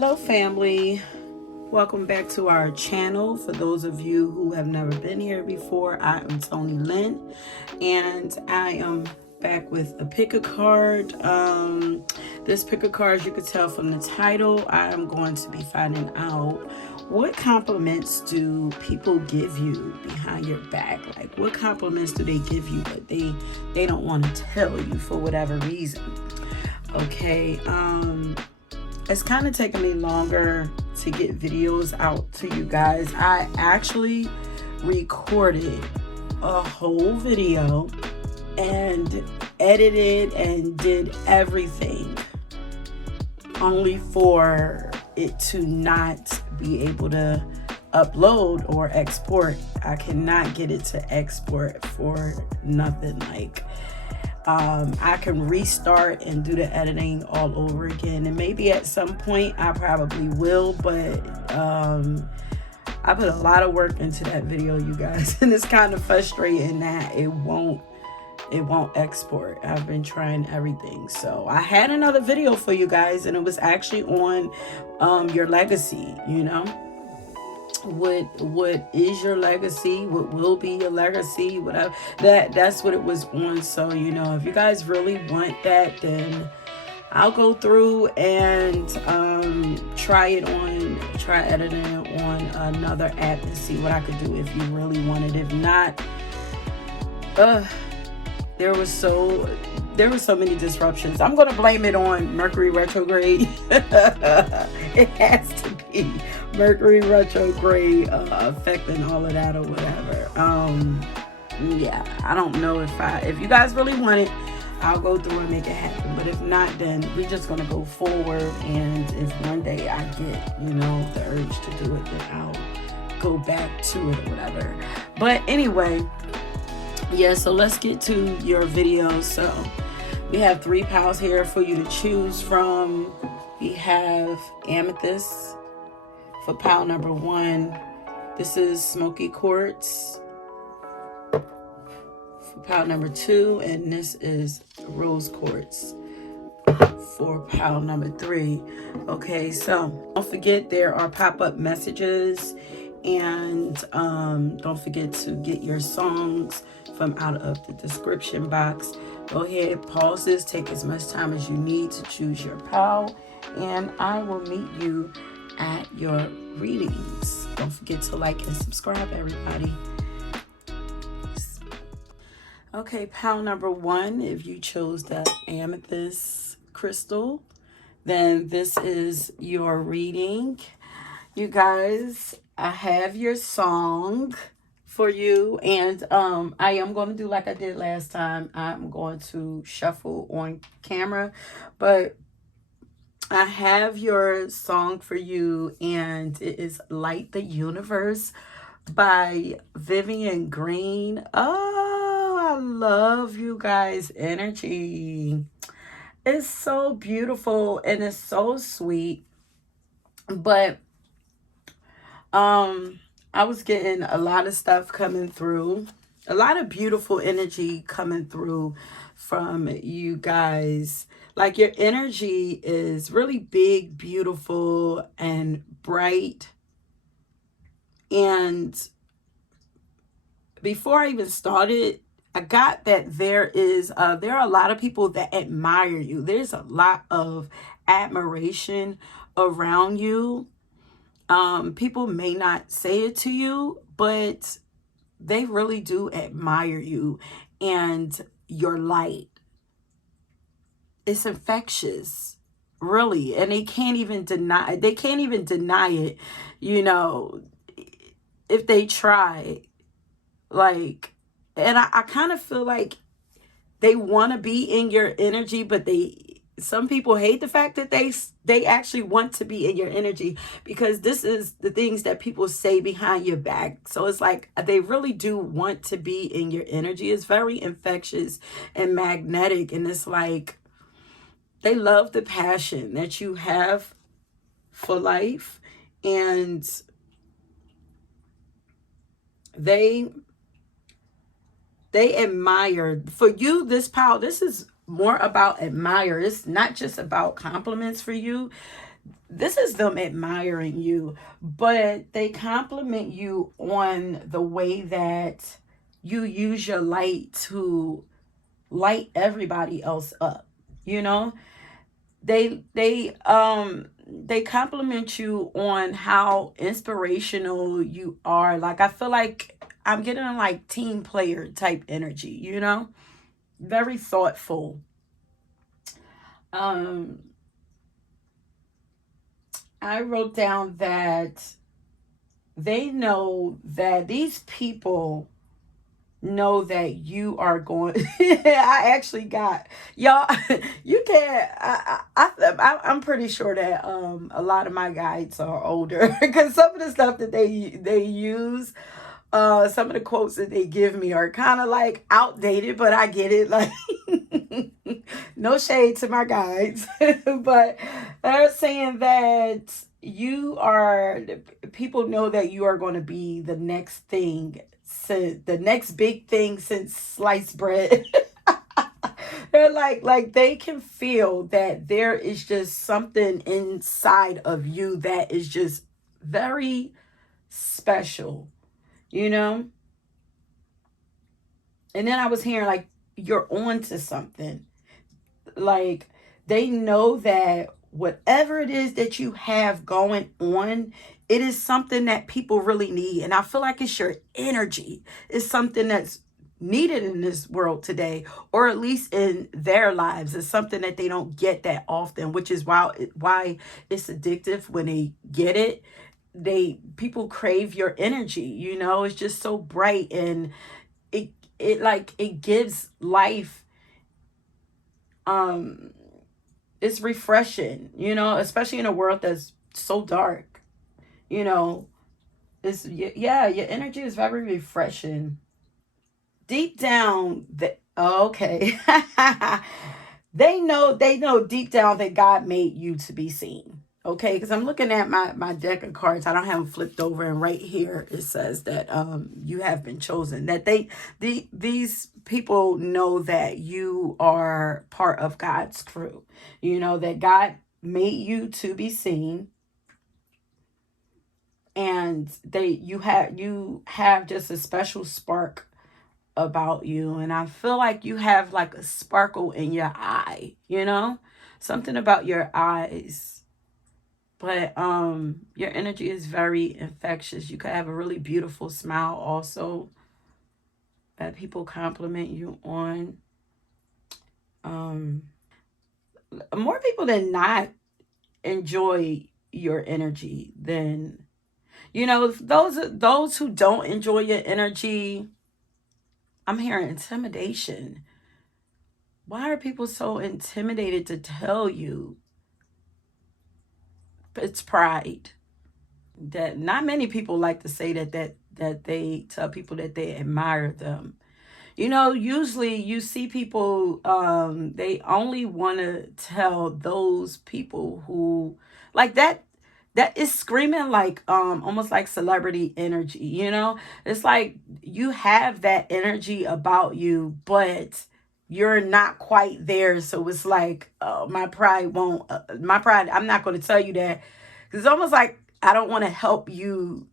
Hello family, welcome back to our channel. For those of you who have never been here before, I am Tony Lynn and I am back with a pick a card. This pick a card, as you could tell from the title, I am going to be finding out what compliments do people give you behind your back. Like, what compliments do they give you but they don't want to tell you for whatever reason. Okay, it's kind of taking me longer to get videos out to you guys. I actually recorded a whole video and edited and did everything only for it to not be able to upload or export. I cannot get it to export for nothing. Like, I can restart and do the editing all over again, and maybe at some point I probably will, but I put a lot of work into that video, you guys, and it's kind of frustrating that it won't export. I've been trying everything. So I had another video for you guys, and it was actually on your legacy, you know. What is your legacy? What will be your legacy? Whatever. That's what it was on. So, you know, if you guys really want that, then I'll go through and try editing it on another app and see what I could do if you really want it. If not, there were so many disruptions. I'm gonna blame it on Mercury retrograde. It has to be Mercury retrograde affecting all of that or whatever. Yeah, I don't know if you guys really want it, I'll go through and make it happen. But if not, then we're just gonna go forward. And if one day I get, you know, the urge to do it, then I'll go back to it or whatever. But anyway, yeah, so let's get to your video. So we have 3 piles here for you to choose from. We have amethyst for pile number 1. This is smoky quartz for pile number 2, and this is rose quartz for pile number 3. Okay, so don't forget there are pop-up messages, and don't forget to get your songs from out of the description box. Go ahead, pause this, take as much time as you need to choose your pile, and I will meet you at your readings. Don't forget to like and subscribe, everybody. Okay, pile number 1, if you chose the amethyst crystal, then this is your reading. You guys, I have your song for you, and I am going to do like I did last time. I'm going to shuffle on camera, but I have your song for you, and it is Light the Universe by Vivian Green. Oh, I love you guys' energy. It's so beautiful and it's so sweet. But I was getting a lot of stuff coming through, a lot of beautiful energy coming through from you guys. Like, your energy is really big, beautiful, and bright. And before I even started, I got that there are a lot of people that admire you. There's a lot of admiration around you. People may not say it to you, but they really do admire you and your light. It's infectious, really, and they can't even deny it, you know, if they try. Like, and I kind of feel like they want to be in your energy, but some people hate the fact that they actually want to be in your energy, because this is the things that people say behind your back. So it's like they really do want to be in your energy. It's very infectious and magnetic, and it's like they love the passion that you have for life, and they admire for you. This is more about admire. It's not just about compliments for you. this is them admiring you, but they compliment you on the way that you use your light to light everybody else up. You know, they compliment you on how inspirational you are. Like, I feel like I'm getting like team player type energy, you know? Very thoughtful. Um I wrote down that they know that these people know that you are going. I actually got y'all. You can't. I'm pretty sure that a lot of my guides are older because some of the stuff that they use, some of the quotes that they give me are kind of like outdated, but I get it. Like, no shade to my guides, but they're saying that you are, people know that you are going to be the next thing, since the next big thing since sliced bread. They're like they can feel that there is just something inside of you that is just very special, you know? And then I was hearing like you're on to something. Like, they know that whatever it is that you have going on, it is something that people really need. And I feel like it's your energy. It's something that's needed in this world today, or at least in their lives. It's something that they don't get that often, which is why it's addictive when they get it. People crave your energy, you know? It's just so bright, and it gives life. um it's refreshing, you know, especially in a world that's so dark, you know. It's, yeah, your energy is very refreshing. Deep down, okay. They know deep down that God made you to be seen. Okay, because I'm looking at my deck of cards. I don't have them flipped over, and right here it says that you have been chosen. That these people know that you are part of God's crew. You know that God made you to be seen, and you have just a special spark about you. And I feel like you have like a sparkle in your eye, you know? Something about your eyes. But your energy is very infectious. You could have a really beautiful smile also that people compliment you on. Um More people than not enjoy your energy than, you know, those who don't enjoy your energy. I'm hearing intimidation. Why are people so intimidated to tell you? It's pride. That not many people like to say that they tell people that they admire them. You know, usually you see people, they only want to tell those people who, like, that is screaming like almost like celebrity energy, you know? It's like you have that energy about you, but you're not quite there. So it's like, my pride won't, my pride, I'm not going to tell you that. 'Cause it's almost like I don't want to help you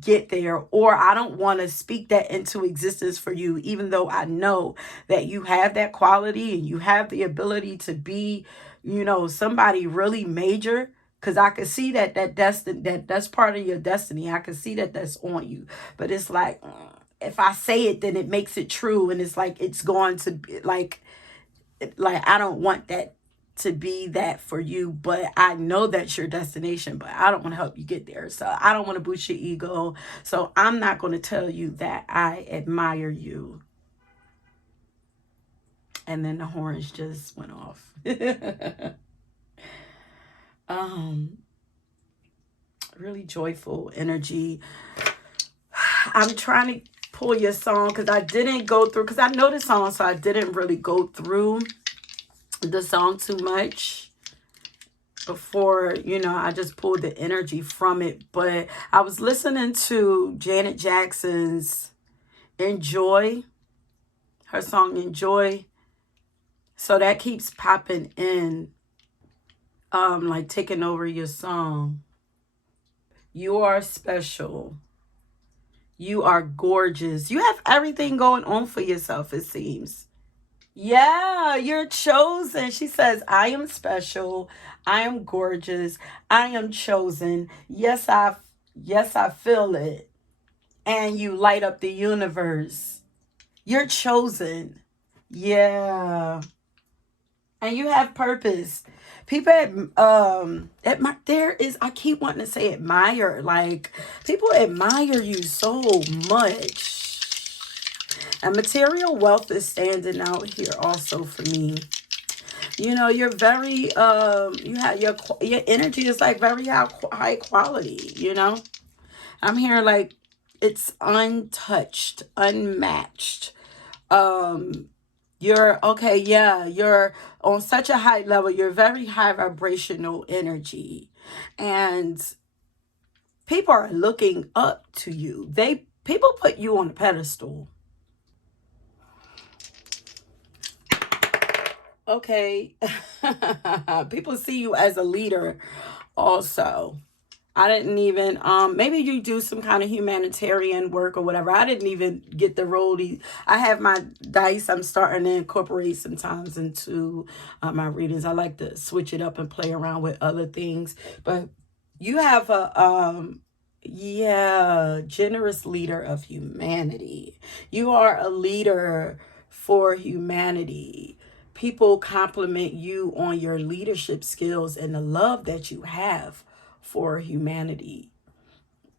get there, or I don't want to speak that into existence for you, even though I know that you have that quality and you have the ability to be, you know, somebody really major. Because I could see that's part of your destiny. I could see that that's on you. But it's like, if I say it, then it makes it true, and it's like it's going to be like I don't want that to be that for you, but I know that's your destination, but I don't want to help you get there. So I don't want to boost your ego. So I'm not going to tell you that I admire you. And then the horns just went off. um Really joyful energy. I'm trying to pull your song because I didn't go through, because I know the song, so I didn't really go through the song too much before, you know, I just pulled the energy from it. But I was listening to Janet Jackson's Enjoy, her song Enjoy. So that keeps popping in. like taking over your song. You are special. You are gorgeous. You have everything going on for yourself, it seems. Yeah, you're chosen. She says, I am special. I am gorgeous. I am chosen. Yes, I feel it. And you light up the universe. You're chosen. Yeah. And you have purpose. People admire, there is, I keep wanting to say admire, like people admire you so much. And material wealth is standing out here also for me. You know, you're very you have your energy is like very high quality, you know? I'm hearing like it's untouched, unmatched. Um you're okay, yeah, you're on such a high level. You're very high vibrational energy. And people are looking up to you. People put you on a pedestal. Okay. People see you as a leader also. I didn't even maybe you do some kind of humanitarian work or whatever. I didn't even get the role. I have my dice I'm starting to incorporate sometimes into my readings. I like to switch it up and play around with other things. But you have a yeah, generous leader of humanity. You are a leader for humanity. People compliment you on your leadership skills and the love that you have for humanity.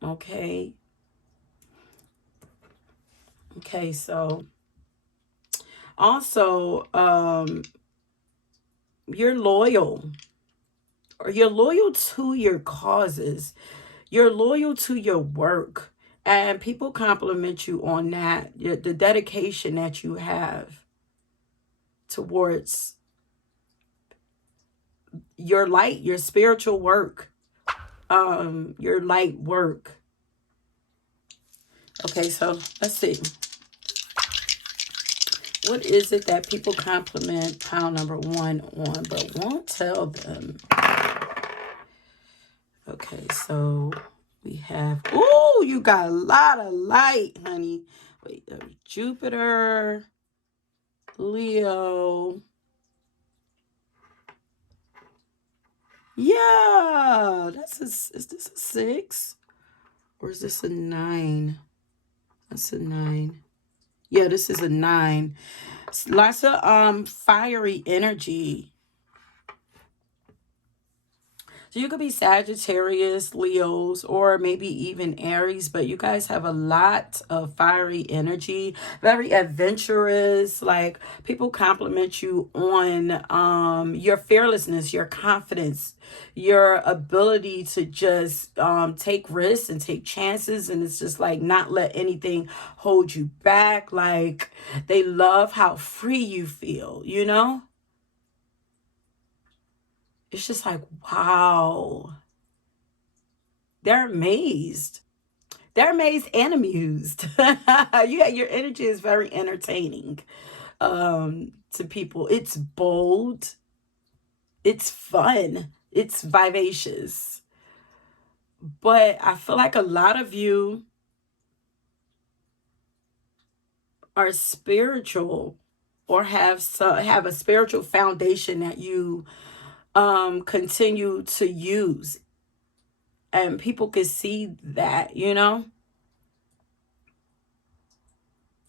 Okay. Okay, so also you're loyal, or you're loyal to your causes. You're loyal to your work, and people compliment you on that, the dedication that you have towards your light, your spiritual work, your light work. Okay, so let's see. What is it that people compliment pile number 1 on but won't tell them? Okay, so we have, oh, you got a lot of light, honey. Wait, Jupiter, Leo. Yeah, is this a 6? Or is this a 9? That's a 9. Yeah, this is a 9. Lots of fiery energy. So you could be Sagittarius, Leos, or maybe even Aries, but you guys have a lot of fiery energy, very adventurous. Like people compliment you on your fearlessness, your confidence, your ability to just take risks and take chances, and it's just like not let anything hold you back. Like they love how free you feel, you know? It's just like, wow. They're amazed. They're amazed and amused. Yeah, your energy is very entertaining to people. It's bold. It's fun. It's vivacious. But I feel like a lot of you are spiritual, or have a spiritual foundation that you continue to use, and people can see that, you know,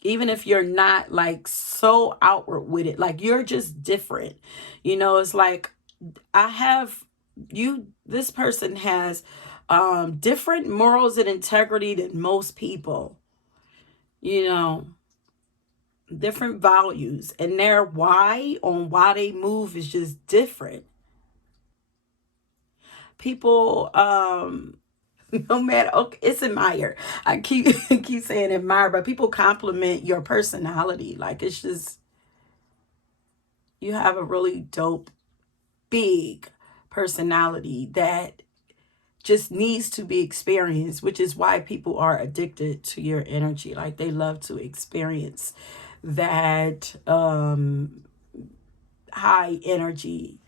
even if you're not like so outward with it, like you're just different. You know, it's like I have this person has different morals and integrity than most people, you know, different values, and their why they move is just different. People no matter, okay, it's admire. I keep keep saying admire, but people compliment your personality. Like it's just, you have a really dope, big personality that just needs to be experienced, which is why people are addicted to your energy. Like they love to experience that high energy.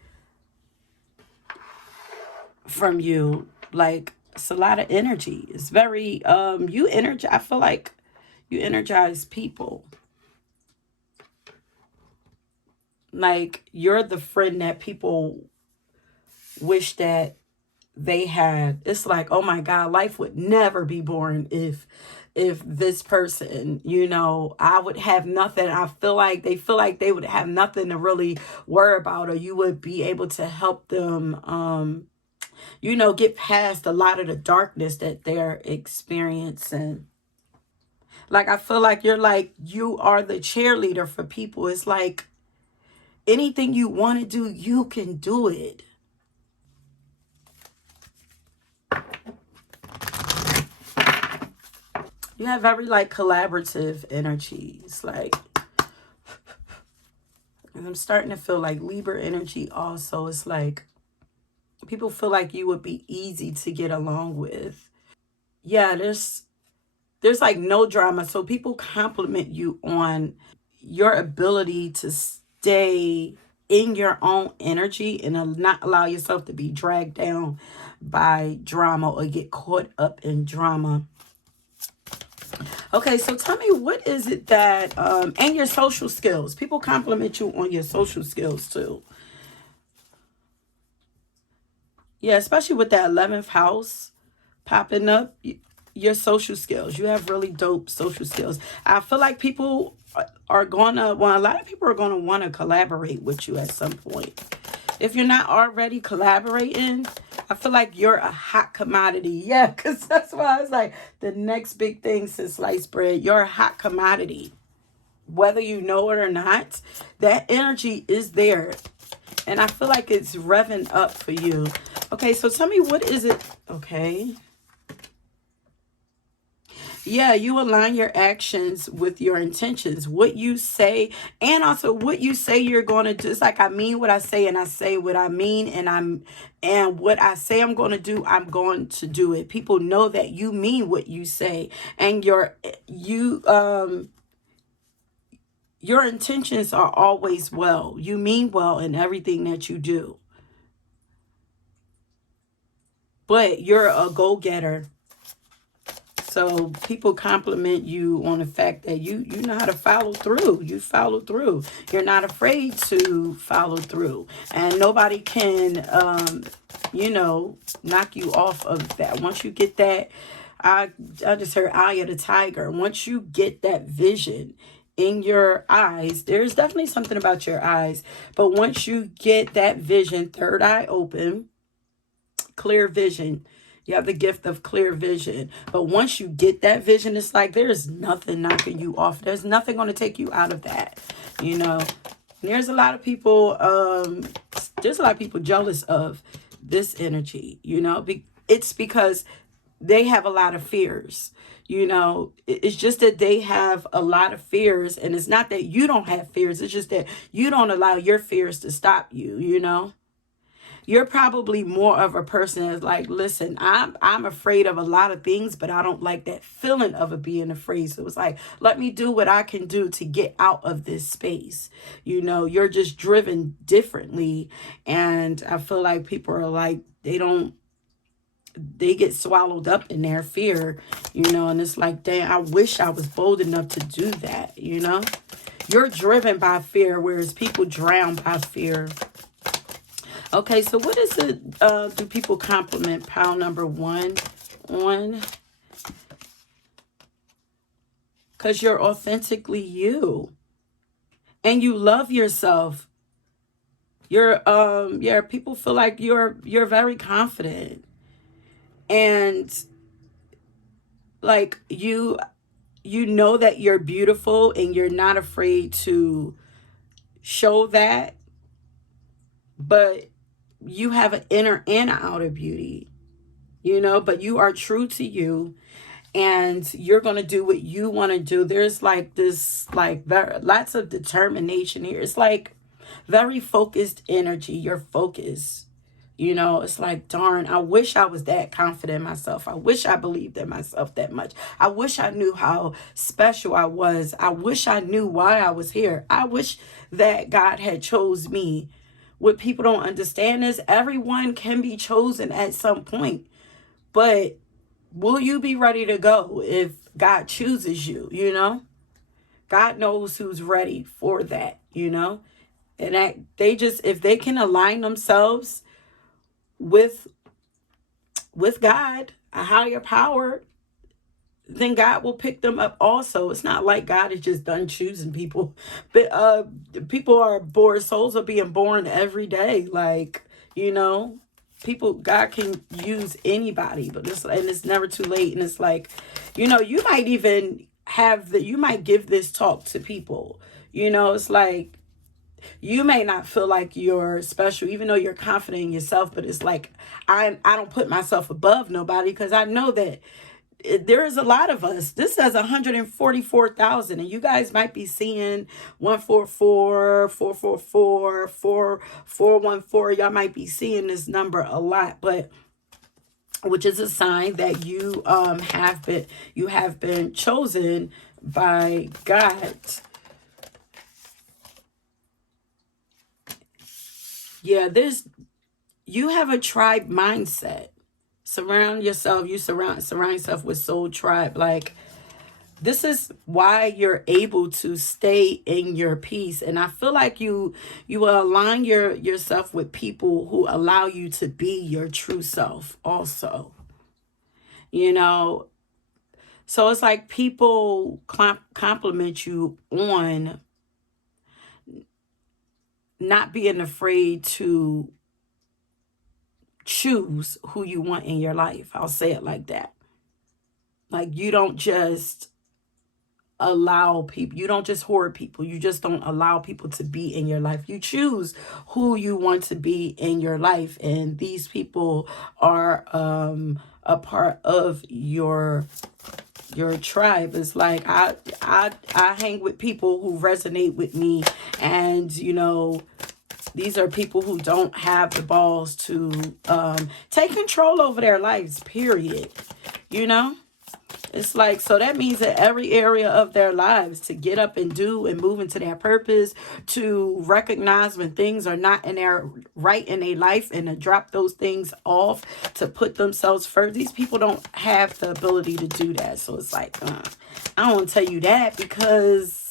from you. Like, it's a lot of energy. It's very you energy. I feel like you energize people. Like, you're the friend that people wish that they had. It's like, oh my God, life would never be boring if this person, you know, I would have nothing. I feel like they feel like they would have nothing to really worry about, or you would be able to help them you know, get past a lot of the darkness that they're experiencing. Like, I feel like you are the cheerleader for people. It's like anything you want to do, you can do it. You have very like collaborative energies. Like, and I'm starting to feel like Libra energy also. It's like people feel like you would be easy to get along with. Yeah, there's like no drama. So people compliment you on your ability to stay in your own energy and not allow yourself to be dragged down by drama or get caught up in drama. Okay, so tell me, what is it that, and your social skills. People compliment you on your social skills too. Yeah, especially with that 11th house popping up, your social skills. You have really dope social skills. I feel like people are gonna, well, a lot of people are gonna want to collaborate with you at some point. If you're not already collaborating, I feel like you're a hot commodity. Yeah, because that's why it's like the next big thing since sliced bread. You're a hot commodity. Whether you know it or not, that energy is there. And I feel like it's revving up for you. Okay, so tell me, what is it? Okay. Yeah, you align your actions with your intentions, what you say, and also what you say you're going to do. It's like, I mean what I say, and I say what I mean, and what I say I'm going to do, I'm going to do it. People know that you mean what you say, and your intentions are always well. You mean well in everything that you do. But you're a go-getter. So people compliment you on the fact that you know how to follow through. You follow through. You're not afraid to follow through. And nobody can, you know, knock you off of that. Once you get that, I just heard eye of the tiger. Once you get that vision in your eyes, there's definitely something about your eyes. But once you get that vision, third eye open, clear vision. You have the gift of clear vision. But once you get that vision, it's like there's nothing knocking you off. There's nothing going to take you out of that. You know, there's a lot of people, jealous of this energy, you know. It's because they have a lot of fears. You know, it's just that they have a lot of fears, and it's not that you don't have fears. It's just that you don't allow your fears to stop you, you know. You're probably more of a person that's like, listen, I'm afraid of a lot of things, but I don't like that feeling of it being afraid. So it's like, let me do what I can do to get out of this space. You know, you're just driven differently. And I feel like people are like, they get swallowed up in their fear, you know, and it's like, dang, I wish I was bold enough to do that, you know. You're driven by fear, whereas people drown by fear. Okay, so what is it, do people compliment pile number 1 on? Because you're authentically you. And you love yourself. Yeah, people feel like you're very confident. And like you know that you're beautiful, and you're not afraid to show that. But you have an inner and outer beauty, you know, but you are true to you, and you're going to do what you want to do. There's like this, like lots of determination here. It's like very focused energy. You're focused, you know. It's like, darn, I wish I was that confident in myself. I wish I believed in myself that much. I wish I knew how special I was. I wish I knew why I was here. I wish that God had chose me what people don't understand is everyone can be chosen at some point, but will you be ready to go if God chooses you? God knows who's ready for that, and that they just, if they can align themselves with God, a higher power, then God will pick them up also. It's not like God is just done choosing people. But people are born, souls are being born every day. Like, people, God can use anybody, but it's never too late. And it's like, you might even you might give this talk to people. It's like, you may not feel like you're special, even though you're confident in yourself, but it's like, I don't put myself above nobody, because I know that there is a lot of us. This says 144,000, and you guys might be seeing 144, 444, 414. Y'all might be seeing this number a lot, but which is a sign that you have been chosen by God. Yeah, you have a tribe mindset. Surround yourself with soul tribe. Like, this is why you're able to stay in your peace. And I feel like you will align yourself with people who allow you to be your true self also. So it's like people compliment you on not being afraid to choose who you want in your life. I'll say it like that. Like, you don't just allow people, you don't just hoard people, you just don't allow people to be in your life. You choose who you want to be in your life, and these people are a part of your tribe. It's like, I hang with people who resonate with me, and these are people who don't have the balls to take control over their lives, period. It's like, so that means that every area of their lives, to get up and do and move into their purpose, to recognize when things are not in their right in their life, and to drop those things off, to put themselves first. These people don't have the ability to do that. So it's like, I don't want to tell you that, because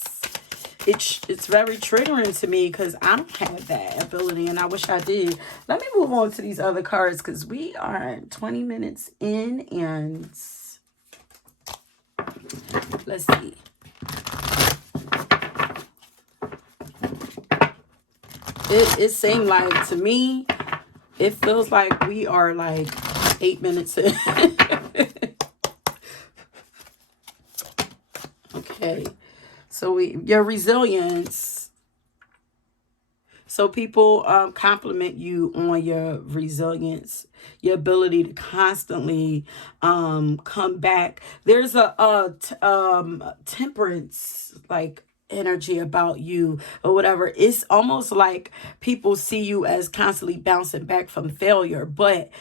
it's very triggering to me, because I don't have that ability, and I wish I did. Let me move on to these other cards, because we are 20 minutes in, and let's see. It seemed like, to me, it feels like we are like 8 minutes in. Okay. So your resilience. So people compliment you on your resilience, your ability to constantly come back. There's a temperance, like, energy about you or whatever. It's almost like people see you as constantly bouncing back from failure, but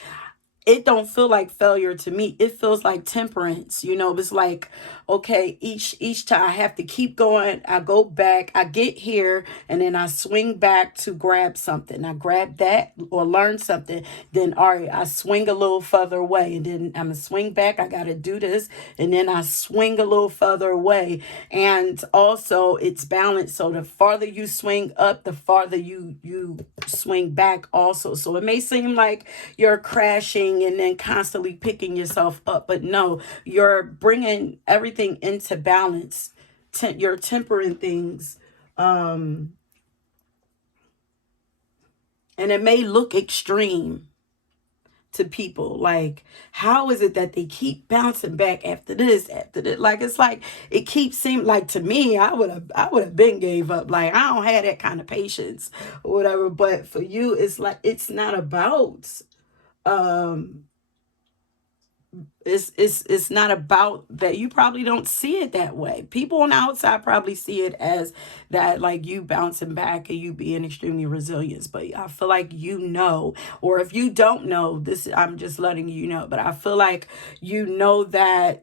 it don't feel like failure to me. It feels like temperance. It's like, okay, each time I have to keep going. I go back, I get here, and then I swing back to grab something. I grab that or learn something. Then, all right, I swing a little further away, and then I'm gonna swing back. I gotta do this, and then I swing a little further away. And also, it's balanced. So the farther you swing up, the farther you swing back also. So it may seem like you're crashing and then constantly picking yourself up, but no, you're bringing everything into balance. You're tempering things, and it may look extreme to people. Like, how is it that they keep bouncing back after this, after that? Like, it's like, it keeps seeming like, to me, I would have been gave up. Like, I don't have that kind of patience or whatever. But for you, it's like, it's not about it's not about that. You probably don't see it that way. People on the outside probably see it as that, like, you bouncing back and you being extremely resilient. But I feel like, or if you don't know this, I'm just letting you know. But I feel like that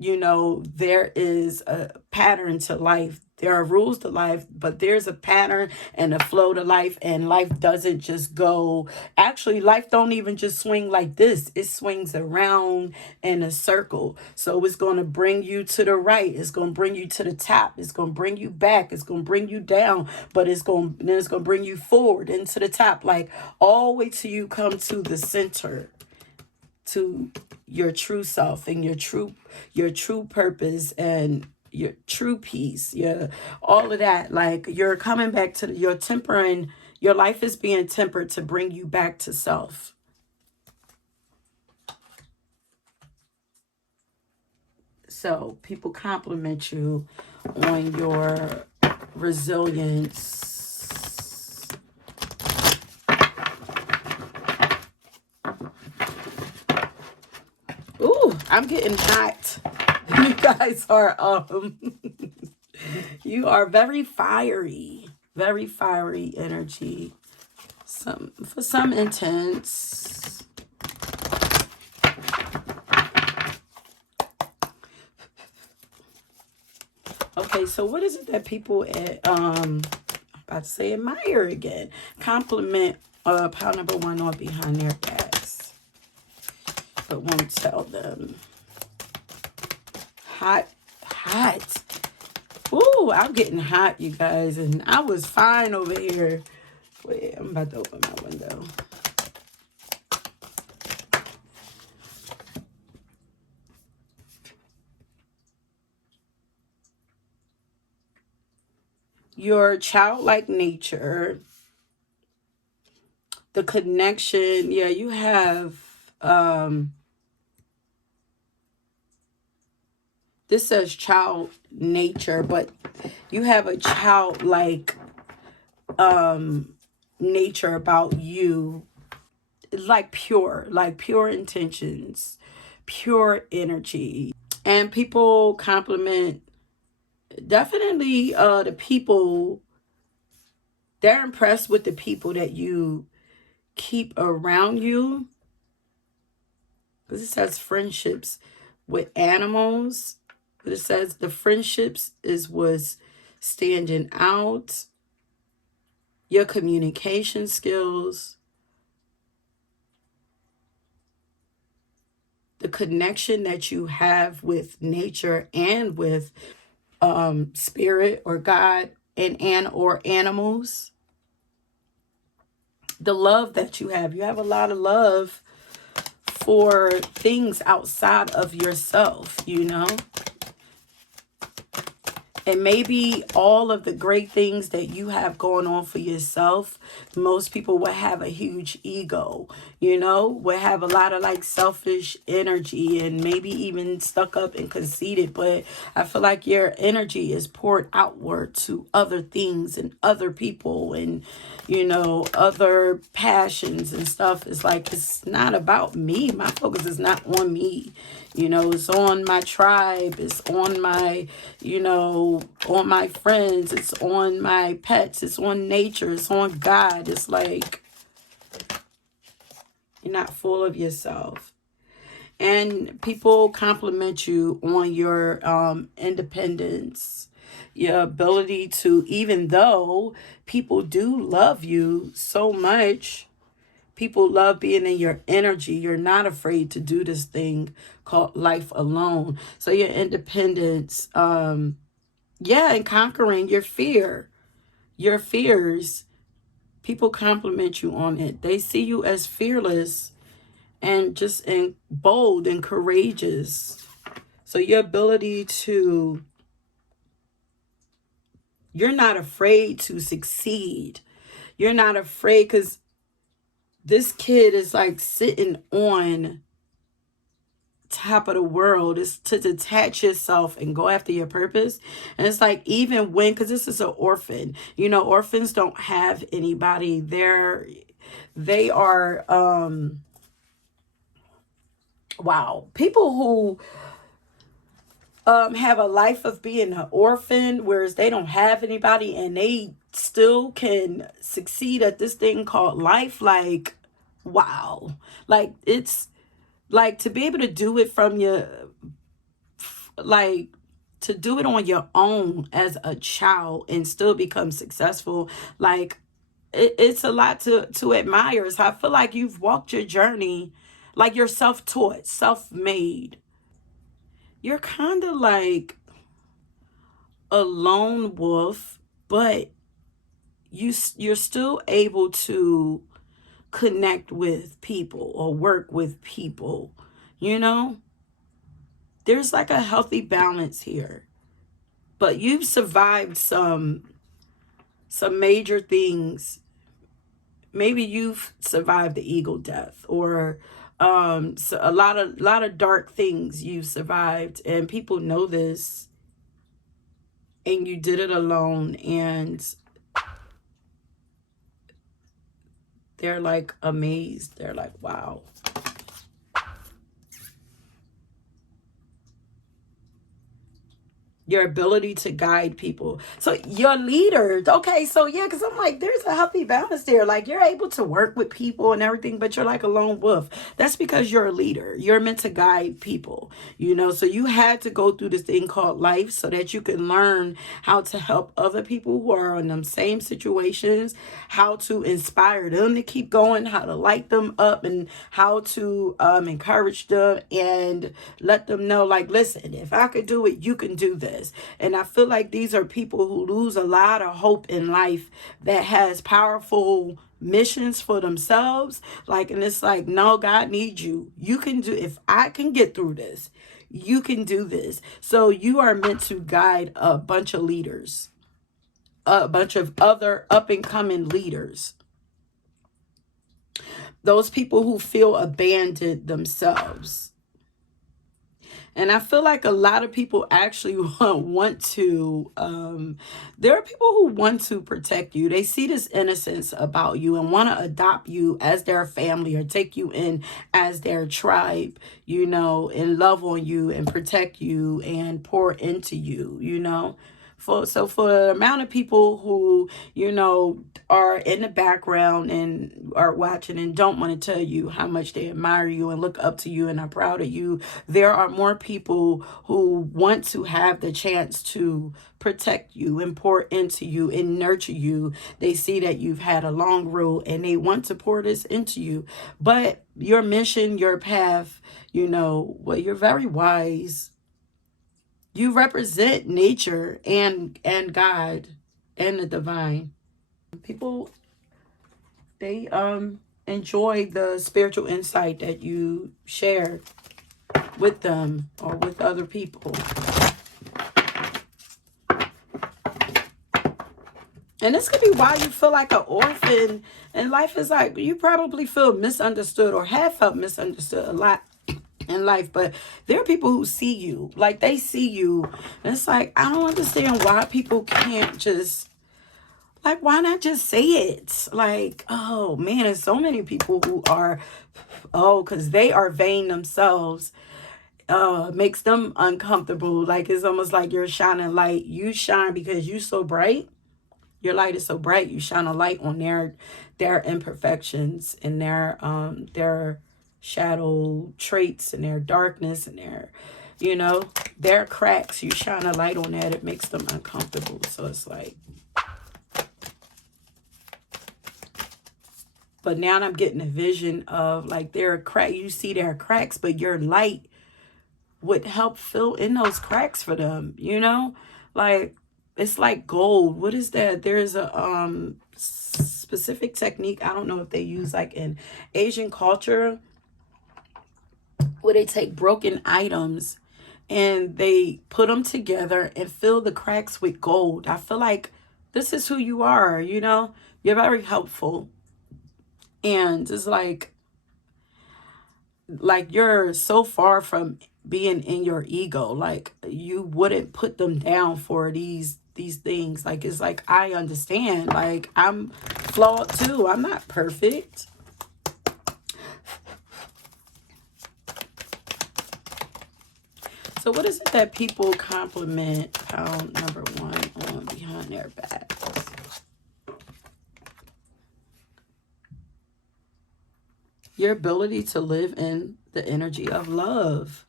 there is a pattern to life. There are rules to life, but there's a pattern and a flow to life, and life doesn't just go. Actually, life don't even just swing like this. It swings around in a circle. So it's going to bring you to the right. It's going to bring you to the top. It's going to bring you back. It's going to bring you down, but it's going to bring you forward into the top, like all the way till you come to the center, to your true self and your true purpose and your true peace. Yeah, all of that. Like you're coming back to your tempering. Your life is being tempered to bring you back to self. So people compliment you on your resilience. Ooh, I'm getting hot. You guys are you are very fiery energy. For some intense. Okay, so what is it that people I'm about to say admire again? Compliment pile number one on behind their backs, but won't tell them. Hot. Ooh, I'm getting hot, you guys, and I was fine over here. Wait, I'm about to open my window. Your childlike nature, the connection, yeah, you have this says child nature, but you have a childlike nature about you. It's like pure intentions, pure energy. And people compliment definitely the people. They're impressed with the people that you keep around you. Because it says friendships with animals. But it says the friendships was standing out. Your communication skills. The connection that you have with nature and with spirit or God or animals. The love that you have a lot of love for things outside of yourself, you know. And maybe all of the great things that you have going on for yourself, most people will have a huge ego, you know, will have a lot of like selfish energy and maybe even stuck up and conceited. But I feel like your energy is poured outward to other things and other people and, you know, other passions and stuff. It's like, it's not about me. My focus is not on me. You know, it's on my tribe. It's on my, you know, on my friends. It's on my pets. It's on nature. It's on God. It's like you're not full of yourself. And people compliment you on your independence, your ability to, even though people do love you so much, people love being in your energy. You're not afraid to do this thing called life alone. So your independence, and conquering your fears, people compliment you on it. They see you as fearless and just bold and courageous. So your ability to, you're not afraid to succeed. You're not afraid because this kid is like sitting on top of the world. Is to detach yourself and go after your purpose. And it's like, even when, because this is an orphan, you know, orphans don't have anybody. They are people who have a life of being an orphan, whereas they don't have anybody and they still can succeed at this thing called life. Like, wow. Like, it's like to be able to do it from your, like, to do it on your own as a child and still become successful, like it's a lot to admire. So I feel like you've walked your journey, like you're self-taught, self-made. You're kind of like a lone wolf, but you're still able to connect with people or work with people. You know, there's like a healthy balance here. But you've survived some major things. Maybe you've survived the eagle death, or so a lot of dark things you've survived, and people know this, and you did it alone, and they're like amazed. They're like, wow. Your ability to guide people. So your leader, okay, so yeah, because I'm like, there's a healthy balance there. Like you're able to work with people and everything, but you're like a lone wolf. That's because you're a leader. You're meant to guide people, you know. So you had to go through this thing called life so that you can learn how to help other people who are in them same situations, how to inspire them to keep going, how to light them up, and how to encourage them and let them know, like, listen, if I could do it, you can do this. And I feel like these are people who lose a lot of hope in life, that has powerful missions for themselves. Like, and it's like, no, God needs you. You can do, if I can get through this, you can do this. So you are meant to guide a bunch of leaders, a bunch of other up and coming leaders. Those people who feel abandoned themselves. And I feel like a lot of people actually want to, there are people who want to protect you. They see this innocence about you and want to adopt you as their family or take you in as their tribe, you know, and love on you and protect you and pour into you, you know. So for the amount of people who, you know, are in the background and are watching and don't want to tell you how much they admire you and look up to you and are proud of you, there are more people who want to have the chance to protect you and pour into you and nurture you. They see that you've had a long road and they want to pour this into you. But your mission, your path, you know, well, you're very wise. You represent nature and God and the divine. People, they enjoy the spiritual insight that you share with them or with other people. And this could be why you feel like an orphan and life is like, you probably feel misunderstood or have felt misunderstood a lot in life. But there are people who see you, like they see you, and it's like, I don't understand why people can't just, like, why not just say it? Like, oh man, there's so many people who are, oh, because they are vain themselves, makes them uncomfortable. Like, it's almost like you're shining light. You shine because you so bright. Your light is so bright. You shine a light on their imperfections and their shadow traits and their darkness and their, you know, their cracks. You shine a light on that. It makes them uncomfortable. So it's like, but now I'm getting a vision of like their crack. You see their cracks, but your light would help fill in those cracks for them. You know, like it's like gold. What is that? There's a specific technique. I don't know if they use like in Asian culture, where they take broken items and they put them together and fill the cracks with gold. I feel like this is who you are, you know? You're very helpful. And it's like you're so far from being in your ego. Like you wouldn't put them down for these things. Like it's like, I understand. Like I'm flawed too. I'm not perfect. So what is it that people compliment pound number 1 on behind their backs? Your ability to live in the energy of love.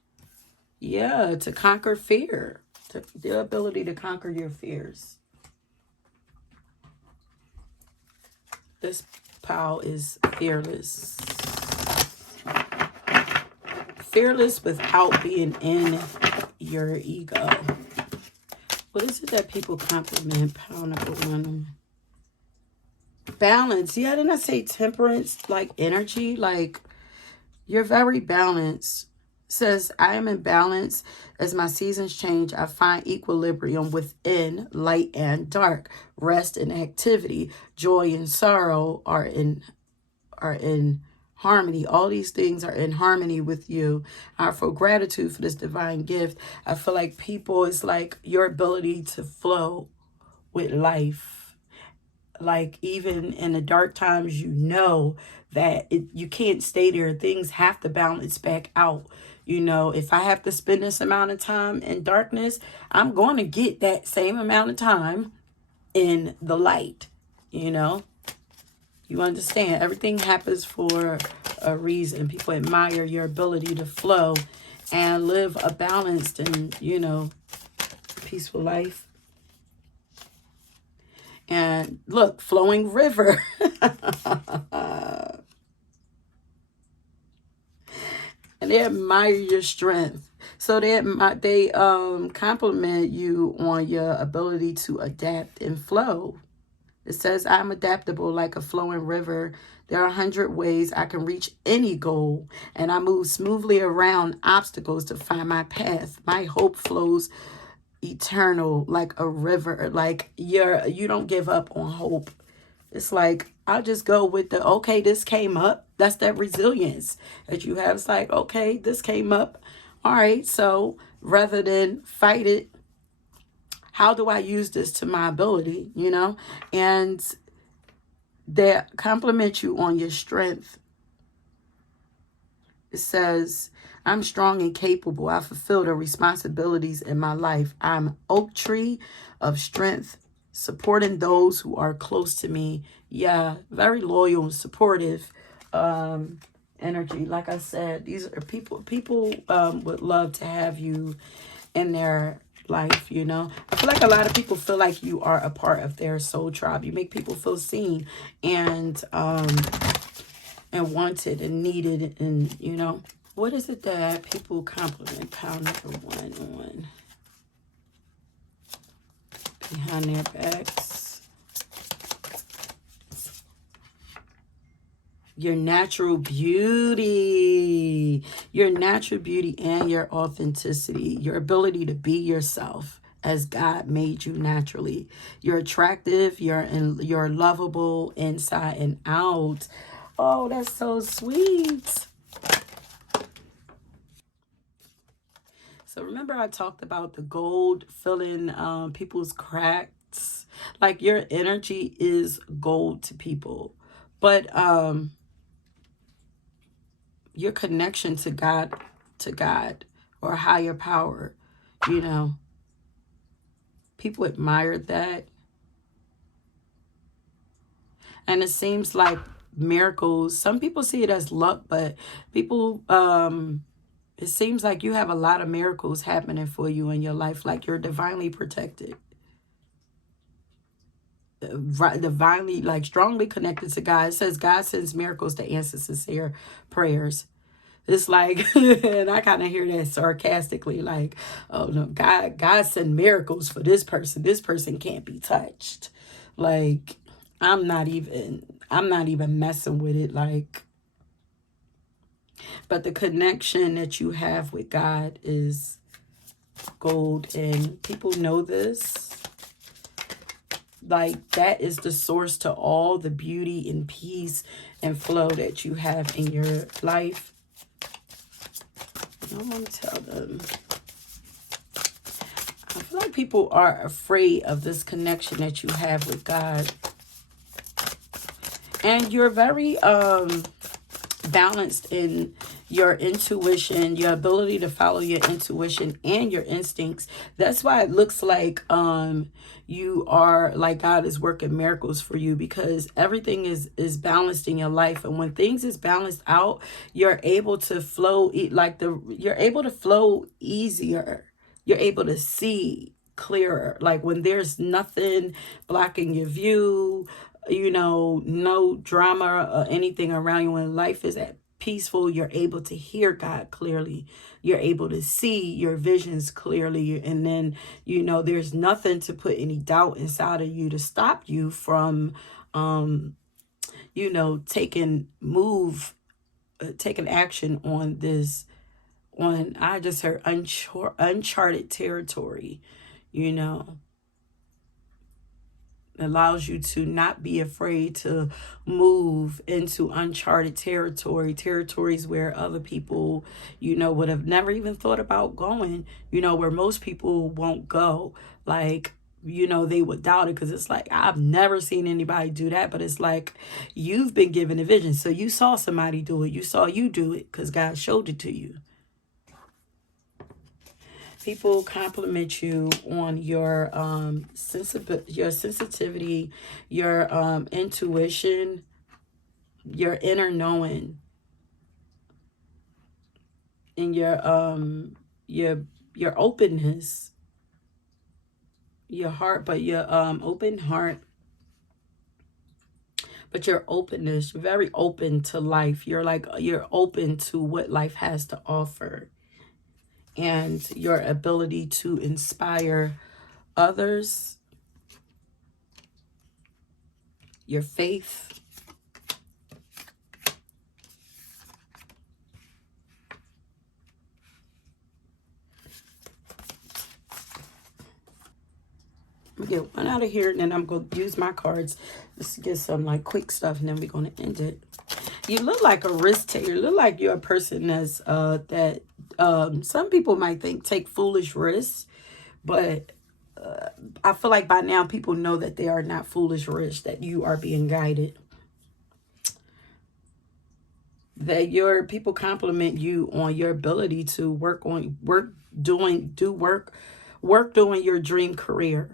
Yeah, to conquer fear. The ability to conquer your fears. This pile is fearless. Fearless without being in your ego. What is it that people compliment? Pile number one. Balance. Yeah, didn't I say temperance? Like energy? Like you're very balanced. Says, I am in balance. As my seasons change, I find equilibrium within light and dark. Rest and activity, joy and sorrow are in harmony. All these things are in harmony with you. I feel gratitude for this divine gift. I feel like people, it's like your ability to flow with life. Like even in the dark times, you know that you can't stay there. Things have to balance back out. You know, if I have to spend this amount of time in darkness, I'm going to get that same amount of time in the light. You know, you understand, everything happens for a reason. People admire your ability to flow and live a balanced and, you know, peaceful life. And look, flowing river. And they admire your strength. So they compliment you on your ability to adapt and flow. It says, I'm adaptable like a flowing river. There are 100 ways I can reach any goal, and I move smoothly around obstacles to find my path. My hope flows eternal like a river. Like you don't give up on hope. It's like, I'll just go with the, okay, this came up. That's that resilience that you have. It's like, okay, this came up. All right, so rather than fight it, how do I use this to my ability, you know? And they compliment you on your strength. It says, I'm strong and capable. I fulfill the responsibilities in my life. I'm an oak tree of strength, supporting those who are close to me. Yeah, very loyal and supportive energy. Like I said, these are people would love to have you in their life, you know. I feel like a lot of people feel like you are a part of their soul tribe. You make people feel seen and wanted and needed, and you know. What is it that people compliment pile number one on? Behind their backs. Your natural beauty. Your natural beauty and your authenticity. Your ability to be yourself as God made you naturally. You're attractive. You're lovable inside and out. Oh, that's so sweet. So remember I talked about the gold filling people's cracks? Like your energy is gold to people. But your connection to God or higher power, you know, people admire that. And it seems like miracles, some people see it as luck, but people it seems like you have a lot of miracles happening for you in your life, like you're divinely protected. Divinely, like strongly connected to God. It says God sends miracles to answer sincere prayers. It's like, and I kind of hear that sarcastically, like, oh no, God sent miracles for this person. This person can't be touched. Like, I'm not even messing with it. Like, but the connection that you have with God is gold, and people know this. Like, that is the source to all the beauty and peace and flow that you have in your life. I want to tell them. I feel like people are afraid of this connection that you have with God. And you're very balanced in your intuition, your ability to follow your intuition and your instincts. That's why it looks like you are, like God is working miracles for you, because everything is balanced in your life. And when things is balanced out, you're able to flow you're able to flow easier. You're able to see clearer. Like when there's nothing blocking your view, you know, no drama or anything around you, when life is at peaceful, you're able to hear God clearly. You're able to see your visions clearly. And then, you know, there's nothing to put any doubt inside of you to stop you from, you know, taking action on this, on, I just heard uncharted territory, you know. Allows you to not be afraid to move into uncharted territories where other people, you know, would have never even thought about going, you know, where most people won't go. Like, you know, they would doubt it because it's like, I've never seen anybody do that. But it's like, you've been given a vision. So you saw somebody do it. You saw you do it because God showed it to you. People compliment you on your sensitivity, your intuition, your inner knowing, and your openness, your heart, but your open heart, but your openness. You're very open to life. You're open to what life has to offer, and your ability to inspire others, your faith. I'm gonna get one out of here, and then I'm gonna use my cards. Let's get some like quick stuff, and then we're gonna end it. You look like a risk taker. You look like you're a person that's that some people might think take foolish risks, but I feel like by now people know that they are not foolish risks, that you are being guided. That your people compliment you on your ability to work doing your dream career,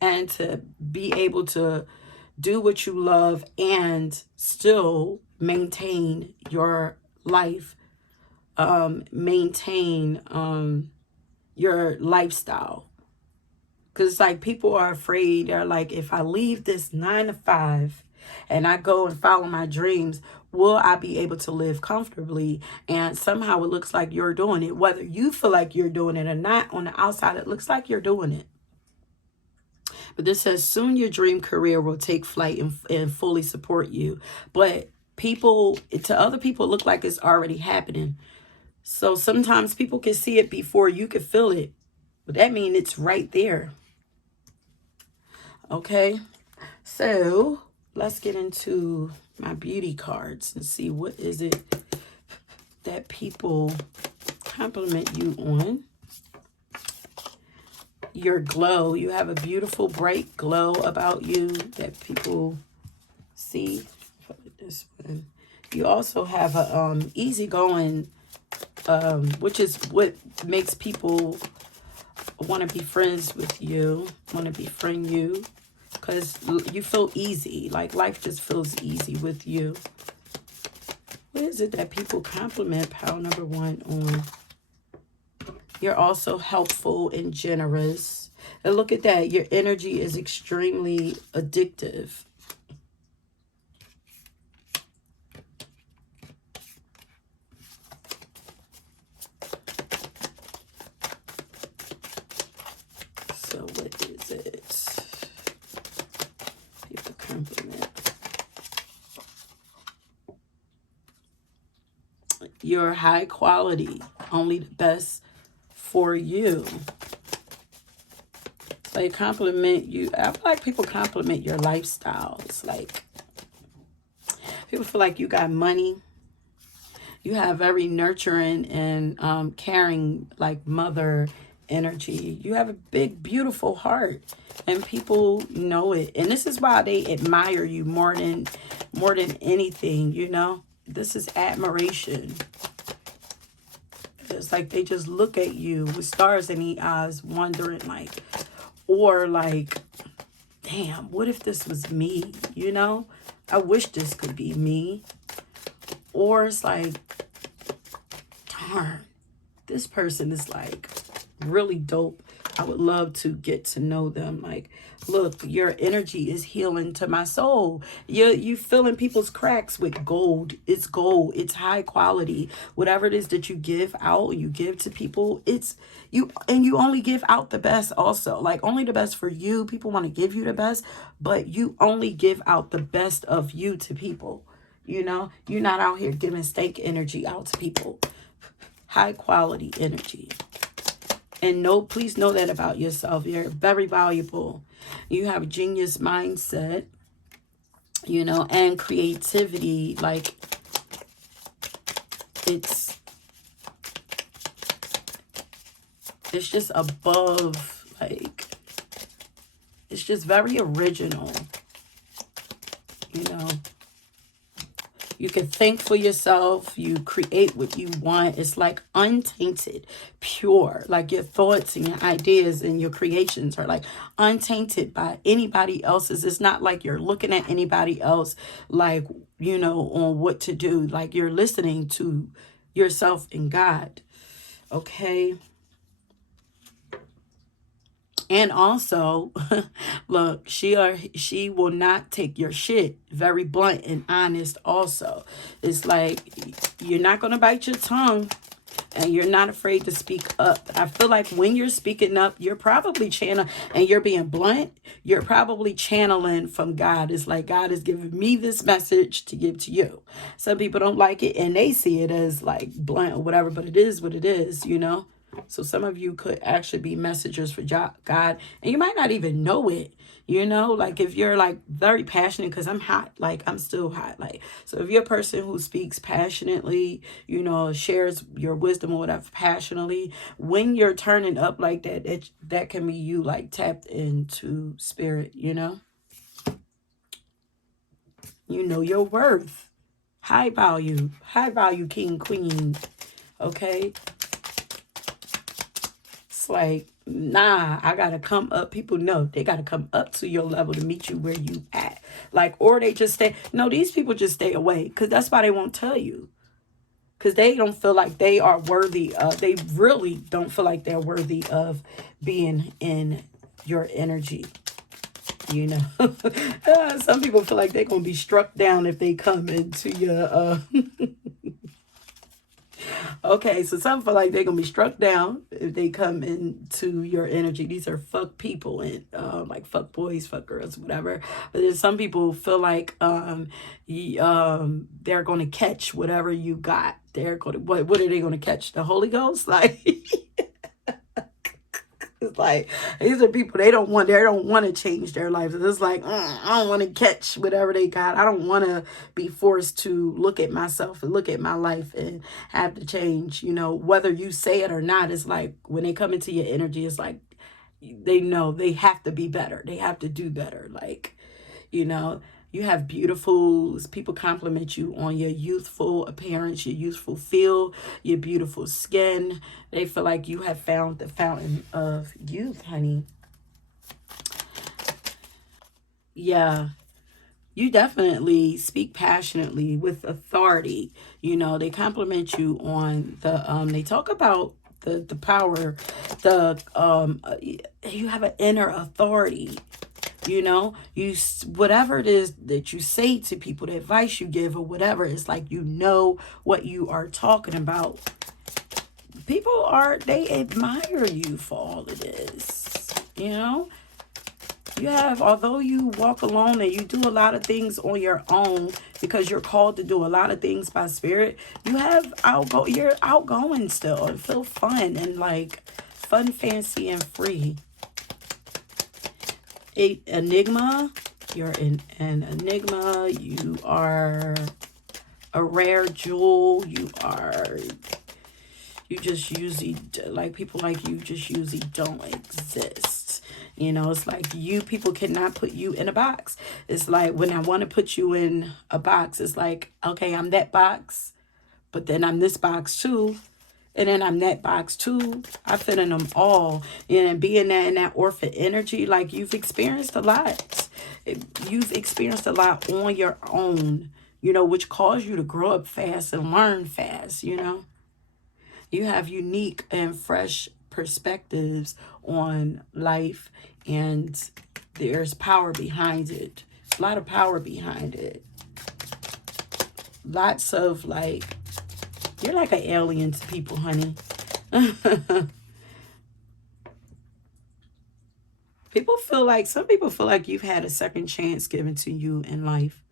and to be able to do what you love and still maintain your life, maintain your lifestyle. Because it's like people are afraid. They're like, if I leave this 9 to 5 and I go and follow my dreams, will I be able to live comfortably? And somehow it looks like you're doing it. Whether you feel like you're doing it or not, on the outside, it looks like you're doing it. But this says, soon your dream career will take flight and fully support you. But to other people, it look like it's already happening. So sometimes people can see it before you can feel it. But that means it's right there. Okay. So let's get into my beauty cards and see what is it that people compliment you on. Your glow. You have a beautiful, bright glow about you that people see. This one. You also have a easygoing, which is what makes people want to be friends with you, want to befriend you, because you feel easy. Like life just feels easy with you. What is it that people compliment pile number 1 on? You're also helpful and generous. And look at that. Your energy is extremely addictive. So what is it? People compliment. You're high quality. Only the best for you. So they compliment you. I feel like people compliment your lifestyle. It's like people feel like you got money. You have very nurturing and caring, like mother energy. You have a big, beautiful heart, and people know it. And this is why they admire you more than anything. You know, this is admiration. It's like they just look at you with stars in the eyes, wondering like, or like, damn, what if this was me? You know, I wish this could be me. Or it's like, darn, this person is like really dope. I would love to get to know them. Like, look, your energy is healing to my soul. You filling people's cracks with gold. It's gold. It's high quality. Whatever it is that you give out, you give to people, it's you, and you only give out the best also. Like, only the best for you. People want to give you the best, but you only give out the best of you to people. You know, you're not out here giving stank energy out to people. High quality energy. And no, please know that about yourself. You're very valuable. You have a genius mindset, you know, and creativity. Like, it's just above, like, it's just very original, you know. You can think for yourself. You create what you want. It's like untainted, pure. Like, your thoughts and your ideas and your creations are like untainted by anybody else's. It's not like you're looking at anybody else, like, you know, on what to do. Like, you're listening to yourself and God. Okay. And also, look, she will not take your shit. Very blunt and honest also. It's like, you're not going to bite your tongue, and you're not afraid to speak up. I feel like when you're speaking up, you're probably channeling, and you're being blunt, you're probably channeling from God. It's like, God is giving me this message to give to you. Some people don't like it, and they see it as like blunt or whatever, but it is what it is, you know? So some of you could actually be messengers for God, and you might not even know it, you know, like if you're like very passionate, because I'm hot, like I'm still hot. Like, so if you're a person who speaks passionately, you know, shares your wisdom or whatever passionately, when you're turning up like that, that can be you like tapped into spirit, you know. You know your worth. High value king, queen. Okay. Like, nah, I gotta come up. People know they gotta come up to your level to meet you where you at. Like, or they just stay. No, these people just stay away, because that's why they won't tell you, because they don't feel like they are worthy of, they really don't feel like they're worthy of being in your energy, you know. Some people feel like they're gonna be struck down if they come into your okay, so some feel like they're going to be struck down if they come into your energy. These are fuck people, and like fuck boys, fuck girls, whatever. But then some people feel like they're going to catch whatever you got. They're going to, what are they going to catch? The Holy Ghost? Like, it's like, these are people, they don't want to change their lives. It's like, I don't want to catch whatever they got. I don't want to be forced to look at myself and look at my life and have to change, you know, whether you say it or not. It's like, when they come into your energy, it's like, they know they have to be better. They have to do better. Like, you know, you have beautiful, people compliment you on your youthful appearance, your youthful feel, your beautiful skin. They feel like you have found the fountain of youth, honey. Yeah, you definitely speak passionately with authority. You know, they compliment you on they talk about the power, you have an inner authority. You know, whatever it is that you say to people, the advice you give or whatever, it's like, you know what you are talking about. People they admire you for all it is. You know, you have, although you walk alone and you do a lot of things on your own because you're called to do a lot of things by spirit, you're outgoing still and feel fun and like fun, fancy, and free. Enigma, you're an enigma. You are a rare jewel. You just usually, like, people like you just usually don't exist. You know, it's like, people cannot put you in a box. It's like, when I want to put you in a box, it's like, okay, I'm that box, but then I'm this box too. And then I'm that box too. I fit in them all. And being in that orphan energy, like, you've experienced a lot. You've experienced a lot on your own, you know, which caused you to grow up fast and learn fast, you know. You have unique and fresh perspectives on life, and there's power behind it. A lot of power behind it. Lots of like, you're like an alien to people, honey. Some people feel like you've had a second chance given to you in life.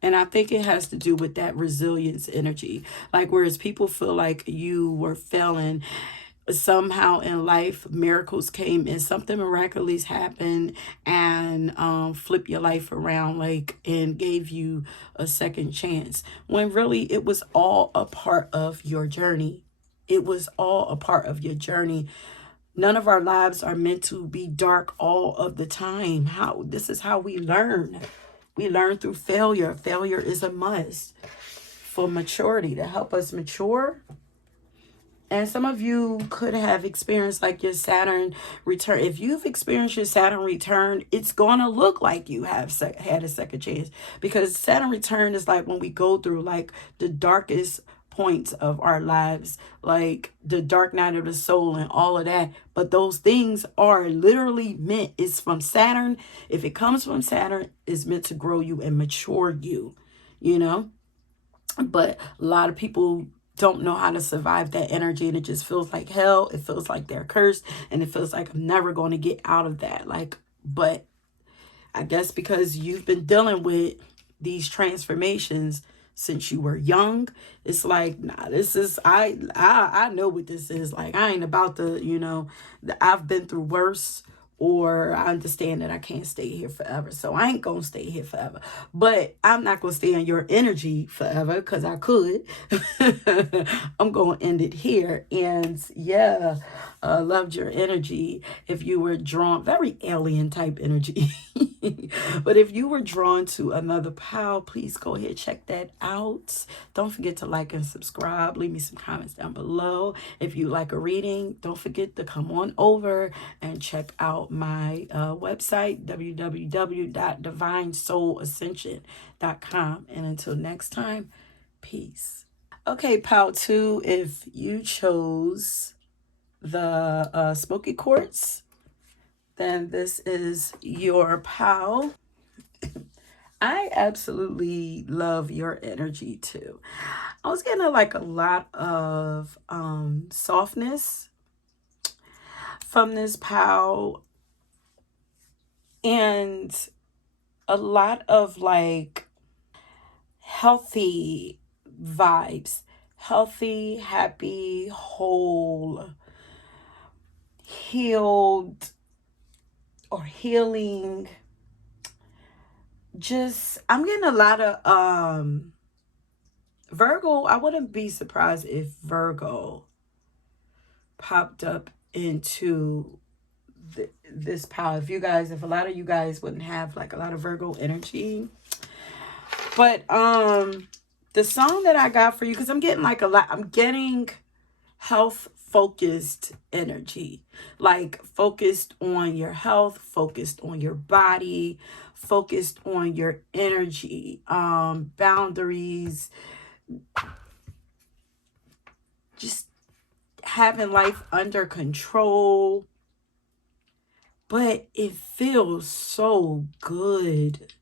And I think it has to do with that resilience energy. Like, whereas people feel like you were failing, somehow in life, miracles came and something miraculous happened and flipped your life around, like, and gave you a second chance. When really it was all a part of your journey. It was all a part of your journey. None of our lives are meant to be dark all of the time. This is how we learn. We learn through failure. Failure is a must for maturity, to help us mature. And some of you could have experienced like your Saturn return. If you've experienced your Saturn return, it's going to look like you have had a second chance. Because Saturn return is like when we go through like the darkest points of our lives, like the dark night of the soul and all of that. But those things are literally meant, it's from Saturn. If it comes from Saturn, it's meant to grow you and mature you, you know. But a lot of people don't know how to survive that energy, and it just feels like hell. It feels like they're cursed, and it feels like I'm never going to get out of that. Like, but I guess because you've been dealing with these transformations since you were young, it's like, nah, this is, I know what this is. Like, I ain't about to, you know, I've been through worse, or I understand that I can't stay here forever. So I ain't going to stay here forever. But I'm not going to stay in your energy forever, because I could. I'm going to end it here. And yeah, loved your energy. If you were drawn, very alien type energy. But if you were drawn to another pal, please go ahead, check that out. Don't forget to like and subscribe. Leave me some comments down below. If you like a reading, don't forget to come on over and check out my website, www.divinesoulascension.com. And until next time, peace. Okay, pal 2, if you chose the smoky quartz, then this is your pal. I absolutely love your energy too. I was getting like a lot of softness from this pal, and a lot of like healthy vibes, healthy, happy, whole, healed, or healing. Just, I'm getting a lot of Virgo. I wouldn't be surprised if Virgo popped up into this power. If a lot of you guys wouldn't have like a lot of Virgo energy. But the song that I got for you, because I'm getting like I'm getting health focused energy, like focused on your health, focused on your body, focused on your energy, boundaries, just having life under control. But it feels so good.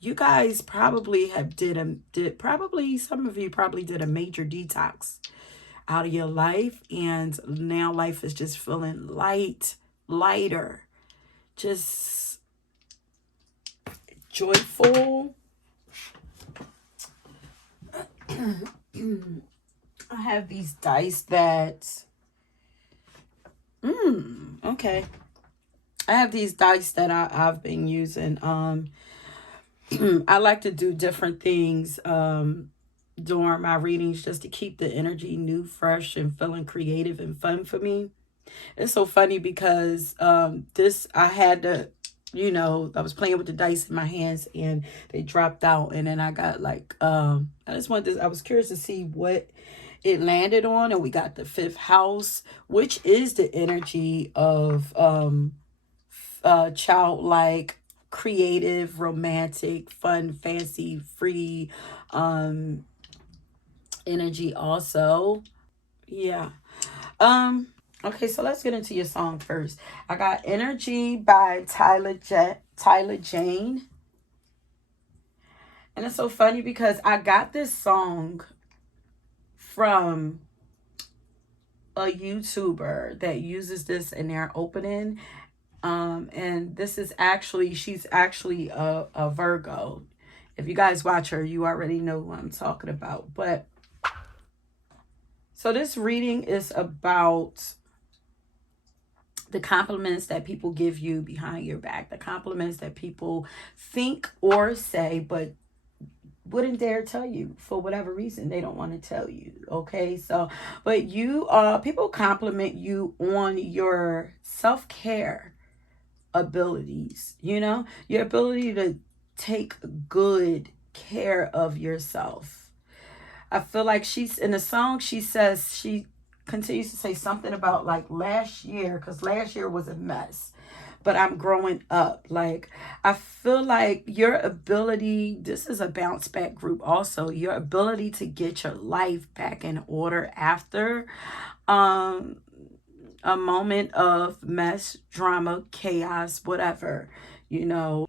You guys probably some of you probably did a major detox out of your life, and now life is just feeling lighter, just joyful. I have these dice that okay. I have these dice that I've been using. I like to do different things during my readings, just to keep the energy new, fresh, and feeling creative and fun for me. It's so funny because I had to, I was playing with the dice in my hands and they dropped out, and then I got like I was curious to see what it landed on, and we got the 5th house, which is the energy of childlike, creative, romantic, fun, fancy, free energy also. Yeah. Okay, so let's get into your song first. I got Energy by Tyler Jane. And it's so funny because I got this song from a YouTuber that uses this in their opening. And this is actually, she's actually a Virgo. If you guys watch her, you already know what I'm talking about. But so this reading is about the compliments that people give you behind your back, the compliments that people think or say, but wouldn't dare tell you for whatever reason. They don't want to tell you. Okay. So, but you, people compliment you on your self-care abilities, your ability to take good care of yourself. I feel like she's in the song, she says, she continues to say something about like last year, because last year was a mess, but I'm growing up. Like, I feel like your ability, this is a bounce back group also, your ability to get your life back in order after um a moment of mess, drama, chaos, whatever, you know.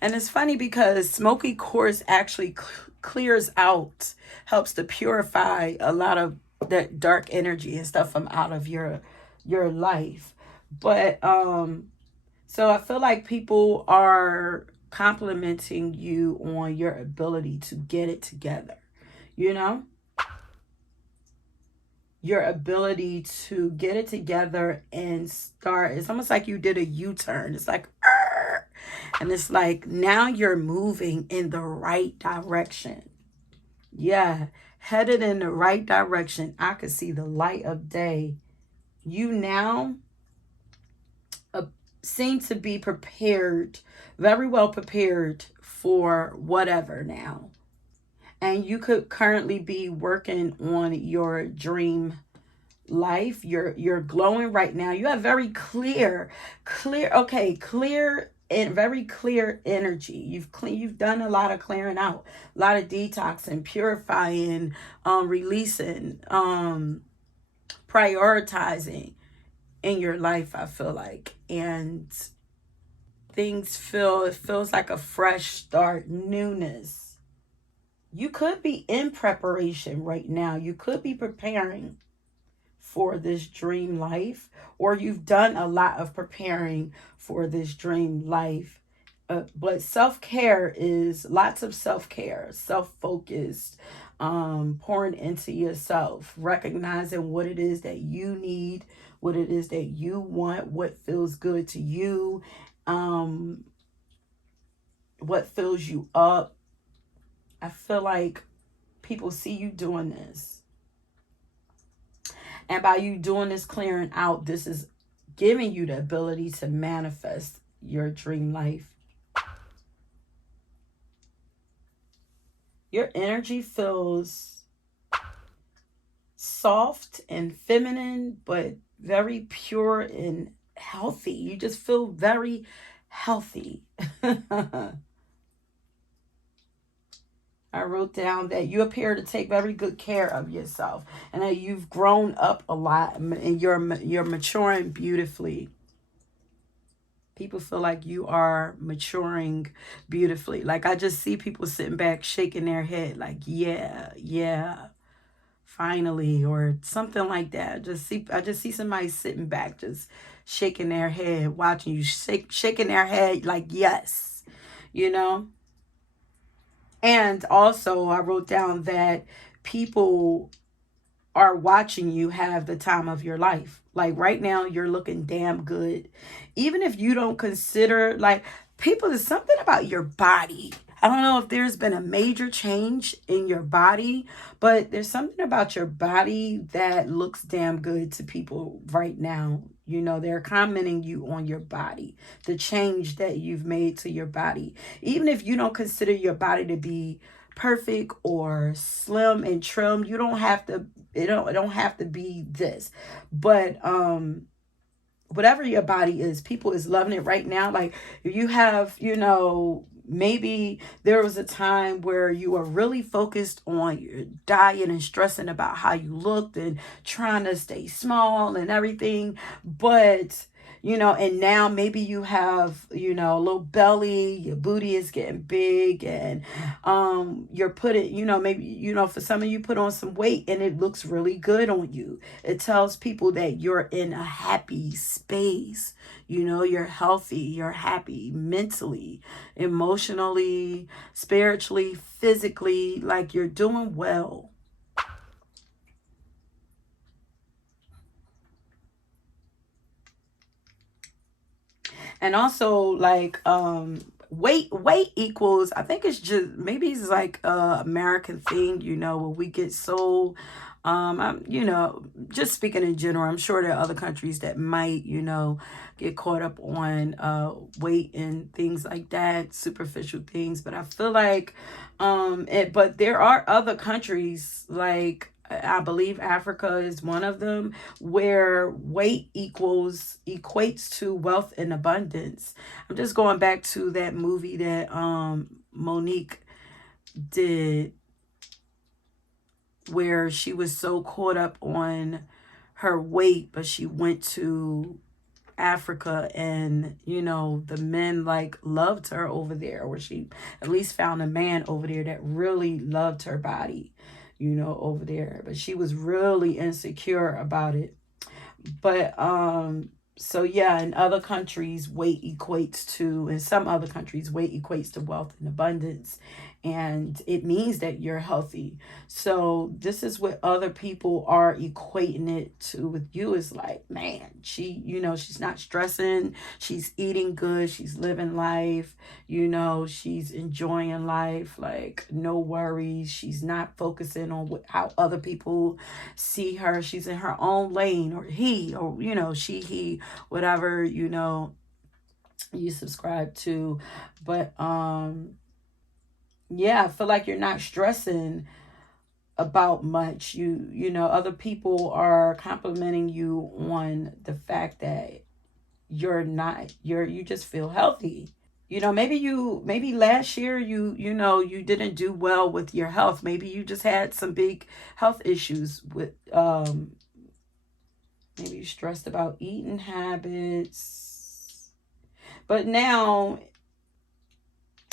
And it's funny because smoky quartz actually clears out, helps to purify a lot of that dark energy and stuff from out of your life. But so I feel like people are complimenting you on your ability to get it together, you know? Your ability to get it together and start. It's almost like you did a U-turn. It's like, "Arr!" And it's like now you're moving in the right direction. Yeah, headed in the right direction. I could see the light of day. You now uh, seem to be prepared, very well prepared for whatever now. And you could currently be working on your dream life. You're glowing right now. You have very clear and very clear energy. You've done a lot of clearing out, a lot of detoxing, purifying, releasing, prioritizing in your life, I feel like. And it feels like a fresh start, newness. You could be in preparation right now. You could be preparing for this dream life, or you've done a lot of preparing for this dream life. But self-care is lots of self-care, self-focused, pouring into yourself, recognizing what it is that you need, what it is that you want, what feels good to you, um, what fills you up. I feel like people see you doing this. And by you doing this clearing out, this is giving you the ability to manifest your dream life. Your energy feels soft and feminine, but very pure and healthy. You just feel very healthy. I wrote down that you appear to take very good care of yourself and that you've grown up a lot and you're maturing beautifully. People feel like you are maturing beautifully. Like I just see people sitting back shaking their head like, yeah, yeah, finally, or something like that. I just see somebody sitting back just shaking their head, watching you shaking their head like yes, you know? And also I wrote down that people are watching you have the time of your life. Like right now, you're looking damn good. Even if you don't consider, like, people, there's something about your body. I don't know if there's been a major change in your body, but there's something about your body that looks damn good to people right now. They're commenting you on your body, the change that you've made to your body. Even if you don't consider your body to be perfect or slim and trim, you don't have to, it don't have to be this. But whatever your body is, people is loving it right now. Like if you have, maybe there was a time where you were really focused on your diet and stressing about how you looked and trying to stay small and everything. But and now maybe you have, a little belly, your booty is getting big, and you're putting, maybe, for some of you put on some weight and it looks really good on you. It tells people that you're in a happy space. You're healthy, you're happy mentally, emotionally, spiritually, physically, like you're doing well. And also, like, weight equals, I think it's just, maybe it's like a American thing, where we get so I'm, just speaking in general, I'm sure there are other countries that might, get caught up on weight and things like that, superficial things. But I feel like, but there are other countries, like I believe Africa is one of them, where weight equates to wealth and abundance. I'm just going back to that movie that Monique did, where she was so caught up on her weight, but she went to Africa, and the men like loved her over there, or she at least found a man over there that really loved her body, over there. But she was really insecure about it. But so yeah, in other countries, in some other countries, weight equates to wealth and abundance. And it means that you're healthy. So this is what other people are equating it to with you. Is like, man, she's not stressing. She's eating good. She's living life. She's enjoying life. Like, no worries. She's not focusing on how other people see her. She's in her own lane, or he, or, she, he, whatever, you subscribe to. But yeah, I feel like you're not stressing about much. Other people are complimenting you on the fact that you just feel healthy. Maybe last year you didn't do well with your health. Maybe you just had some big health issues with maybe you stressed about eating habits. But now,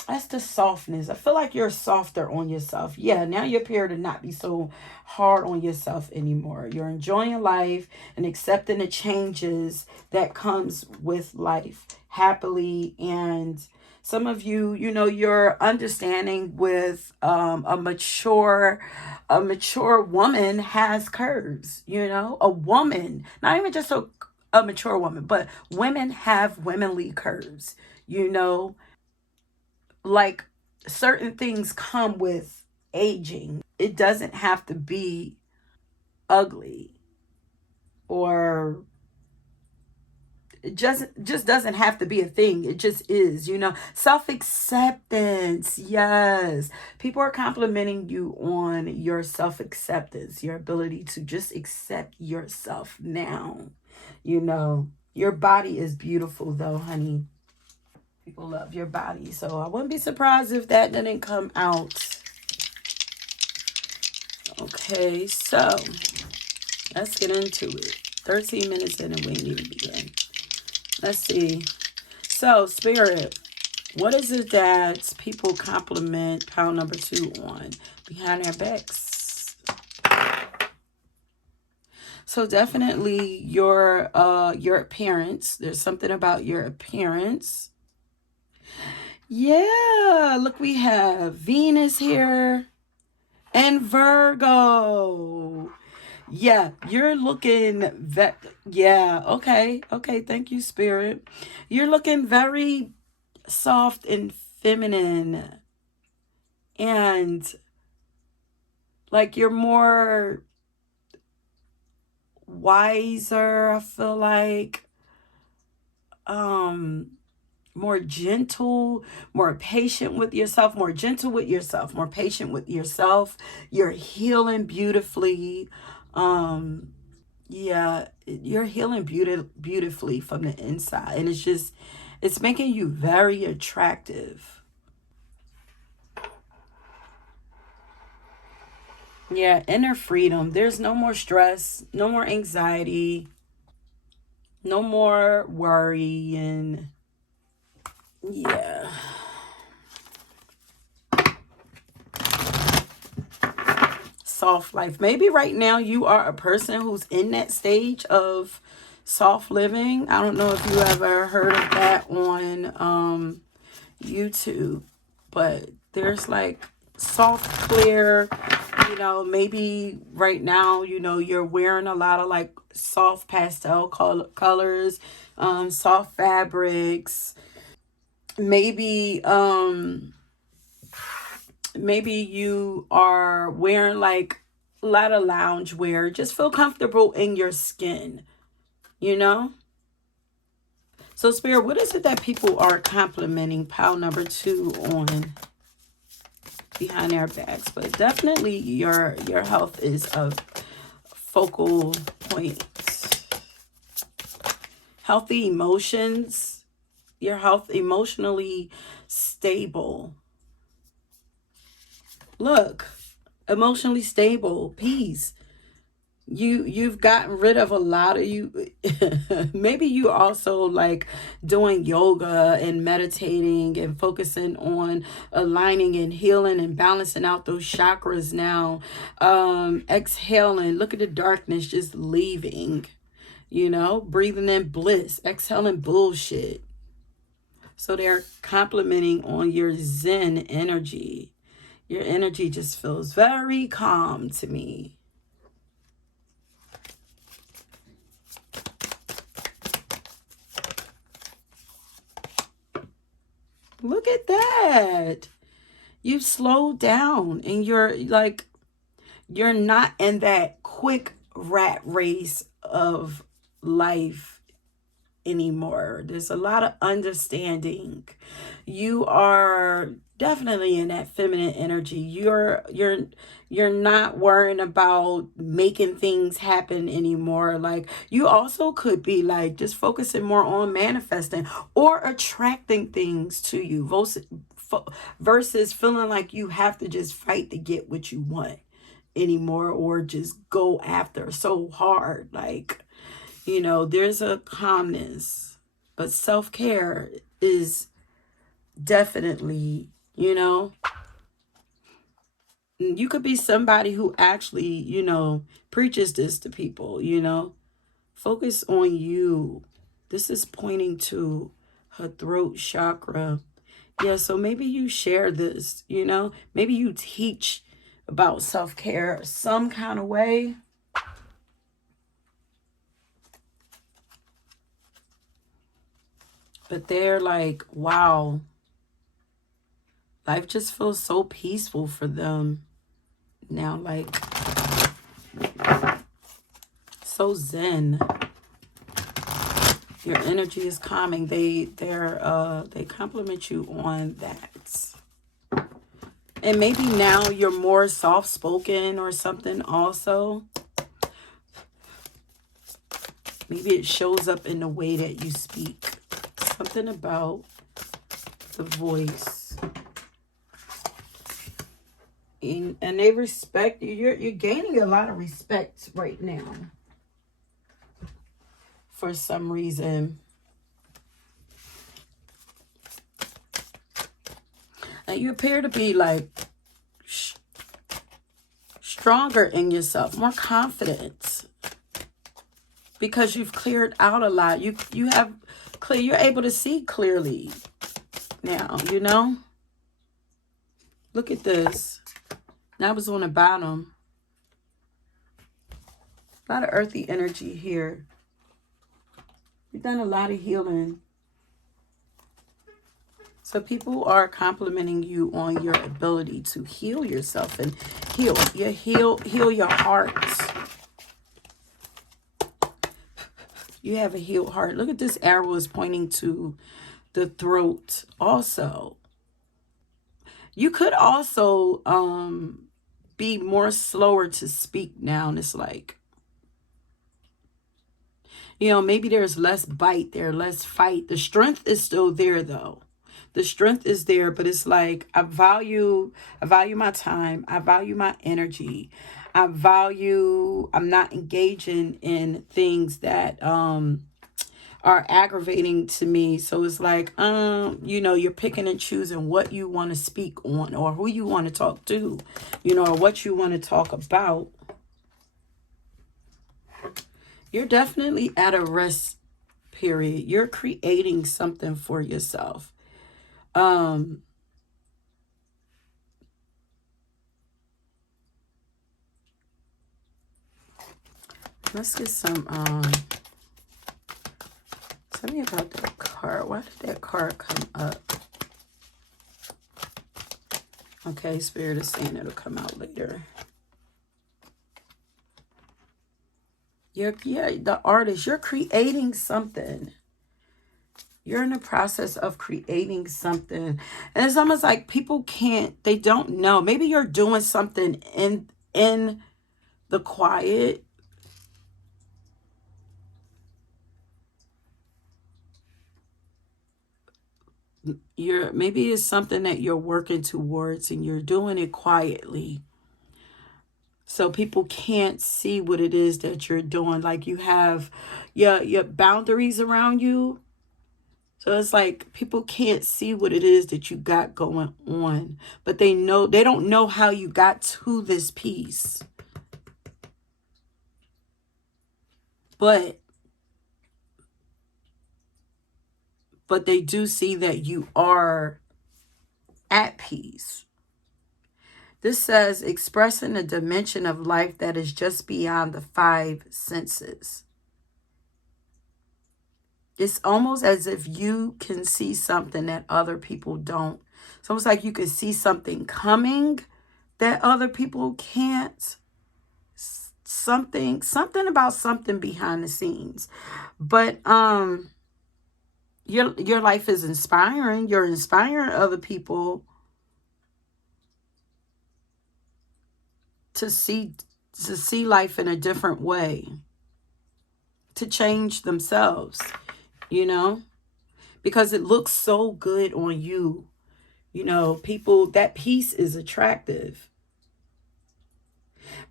that's the softness. I feel like you're softer on yourself. Yeah, now you appear to not be so hard on yourself anymore. You're enjoying life and accepting the changes that comes with life happily. And some of you, you're understanding with a mature woman has curves. A woman, not even just a mature woman, but women have womanly curves. Like, certain things come with aging. It doesn't have to be ugly, or it just doesn't have to be a thing. It just is, self-acceptance. Yes, people are complimenting you on your self-acceptance, your ability to just accept yourself now. Your body is beautiful though, honey. People love your body. So I wouldn't be surprised if that didn't come out. Okay, so let's get into it. 13 minutes in and we ain't even begin. Let's see. So, Spirit, what is it that people compliment pile number 2 on behind their backs? So definitely your appearance. There's something about your appearance. Yeah, look, we have Venus here and Virgo. Yeah, you're looking yeah, okay. Okay, thank you, Spirit. You're looking very soft and feminine, and like you're more wiser, I feel like. More gentle, more patient with yourself, more gentle with yourself, more patient with yourself. You're healing beautifully. Yeah, you're healing beautifully from the inside, and it's making you very attractive. Yeah, inner freedom. There's no more stress, no more anxiety, no more worry, and yeah. Soft life. Maybe right now you are a person who's in that stage of soft living. I don't know if you ever heard of that on YouTube, but there's like soft clear, maybe right now, you're wearing a lot of like soft pastel colors, soft fabrics. Maybe you are wearing like a lot of lounge wear. Just feel comfortable in your skin, you know? So Spirit, what is it that people are complimenting pile number 2 on behind their backs? But definitely your health is a focal point. Healthy emotions, your health emotionally stable. Look, emotionally stable, peace. You've gotten rid of a lot of you. Maybe you also like doing yoga and meditating and focusing on aligning and healing and balancing out those chakras now. Exhaling, look at the darkness just leaving, breathing in bliss, exhaling bullshit. So they're complimenting on your Zen energy. Your energy just feels very calm to me. Look at that. You've slowed down and you're not in that quick rat race of life anymore. There's a lot of understanding. You are definitely in that feminine energy. You're not worrying about making things happen anymore. Like you also could be like just focusing more on manifesting or attracting things to you versus feeling like you have to just fight to get what you want anymore or just go after so hard. Like, there's a calmness, but self-care is definitely, you could be somebody who actually, preaches this to people, focus on you. This is pointing to her throat chakra. Yeah, so maybe you share this, maybe you teach about self-care some kind of way. But they're like, wow, life just feels so peaceful for them now, like so zen. Your energy is calming. They compliment you on that. And maybe now you're more soft spoken or something also. Maybe it shows up in the way that you speak. Something about the voice. And they respect you. You're gaining a lot of respect right now. For some reason. And you appear to be like stronger in yourself, more confident. Because you've cleared out a lot. You're able to see clearly now, Look at this. That was on the bottom. A lot of earthy energy here. You've done a lot of healing. So people are complimenting you on your ability to heal yourself and heal your heart. You have a healed heart. Look at this arrow is pointing to the throat also. You could also be more slower to speak now. And it's like, maybe there's less bite there, less fight. The strength is still there though. The strength is there, but it's like I value my time. I value my energy. I'm not engaging in things that are aggravating to me. So it's like, you're picking and choosing what you want to speak on or who you want to talk to, or what you want to talk about. You're definitely at a rest period. You're creating something for yourself. Let's get some, tell me about that card. Why did that card come up? Okay, Spirit is saying it'll come out later. The artist, you're creating something. You're in the process of creating something. And it's almost like people they don't know. Maybe you're doing something in the quiet. Maybe it's something that you're working towards and you're doing it quietly. So people can't see what it is that you're doing. Like you have your boundaries around you. So it's like people can't see what it is that you got going on. But they don't know how you got to this piece. But they do see that you are at peace. This says expressing a dimension of life that is just beyond the 5 senses. It's almost as if you can see something that other people don't. It's almost like you can see something coming that other people can't. Something about something behind the scenes. But your life is inspiring. You're inspiring other people to see life in a different way, to change themselves, because it looks so good on you. People, that piece is attractive.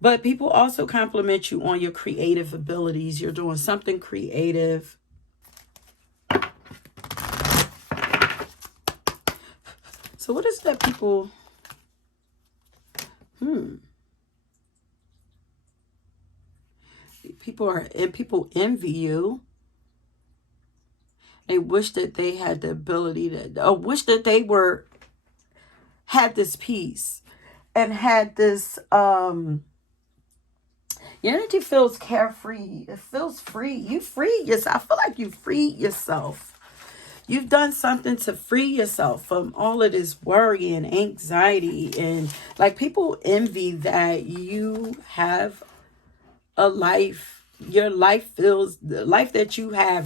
But people also compliment you on your creative abilities. You're doing something creative. So what is that people... People envy you. They wish that they had the ability wish that they had this peace and had this, your energy feels carefree. It feels free. You free yourself. I feel like you freed yourself. You've done something to free yourself from all of this worry and anxiety. And like people envy that you have a life. Your life feels, the life that you have,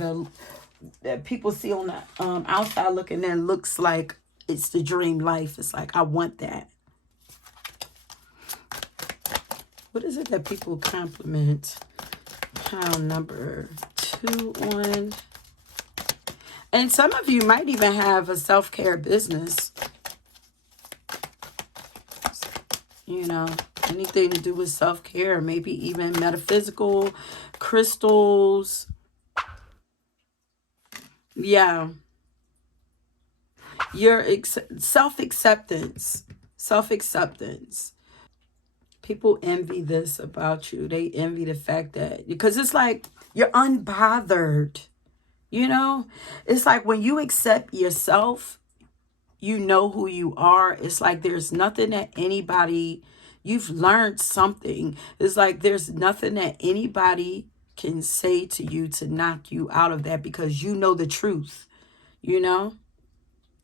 that people see on the outside looking in, looks like it's the dream life. It's like, I want that. What is it that people compliment? Pile number 2 on. And some of you might even have a self-care business. Anything to do with self-care, maybe even metaphysical, crystals. Yeah. Your self-acceptance. People envy this about you. They envy the fact that, because it's like you're unbothered. It's like when you accept yourself, you know who you are. It's like there's nothing that you've learned something. It's like there's nothing that anybody can say to you to knock you out of that, because you know the truth,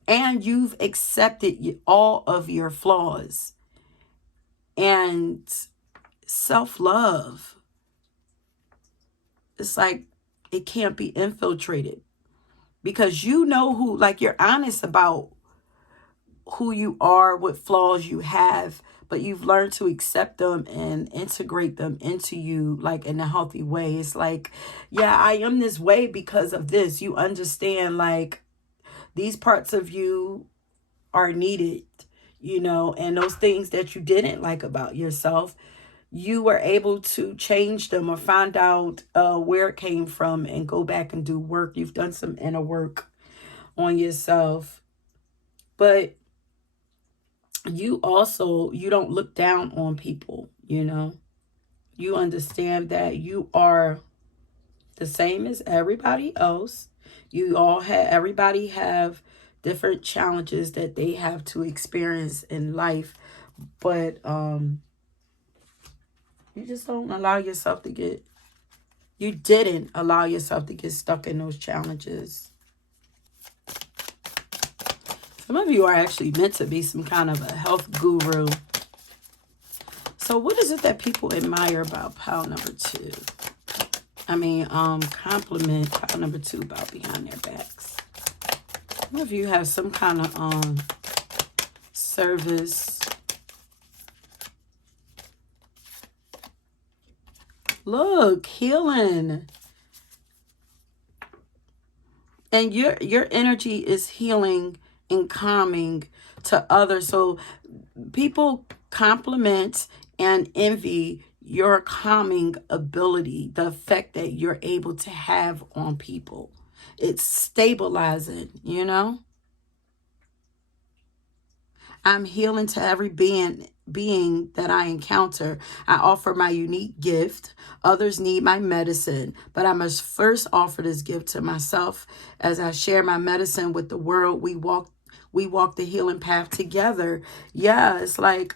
and you've accepted all of your flaws. And self-love, it's like it can't be infiltrated, because you're honest about who you are, what flaws you have, but you've learned to accept them and integrate them into you, like in a healthy way. It's like, yeah, I am this way because of this. You understand, like, These parts of you are needed, you know, and those things that you didn't like about yourself, you were able to change them or find out where it came from and go back and do work. You've done some inner work on yourself. But you also, you don't look down on people, you know. You understand that you are the same as everybody else. You all have, everybody have different challenges that they have to experience in life, but you just don't allow yourself to get, you didn't allow yourself to get stuck in those challenges. Some of you are actually meant to be some kind of a health guru. So what is it that people admire about pile number 2? Compliment pile number 2 about behind their backs. Some of you have some kind of service. Look, healing. And your energy is healing and calming to others. So people compliment and envy your calming ability, the effect that you're able to have on people. It's stabilizing, you know. I'm healing to every being that I encounter. I offer my unique gift. Others need my medicine, but I must first offer this gift to myself. As I share my medicine with the world, we walk the healing path together. Yeah, it's like,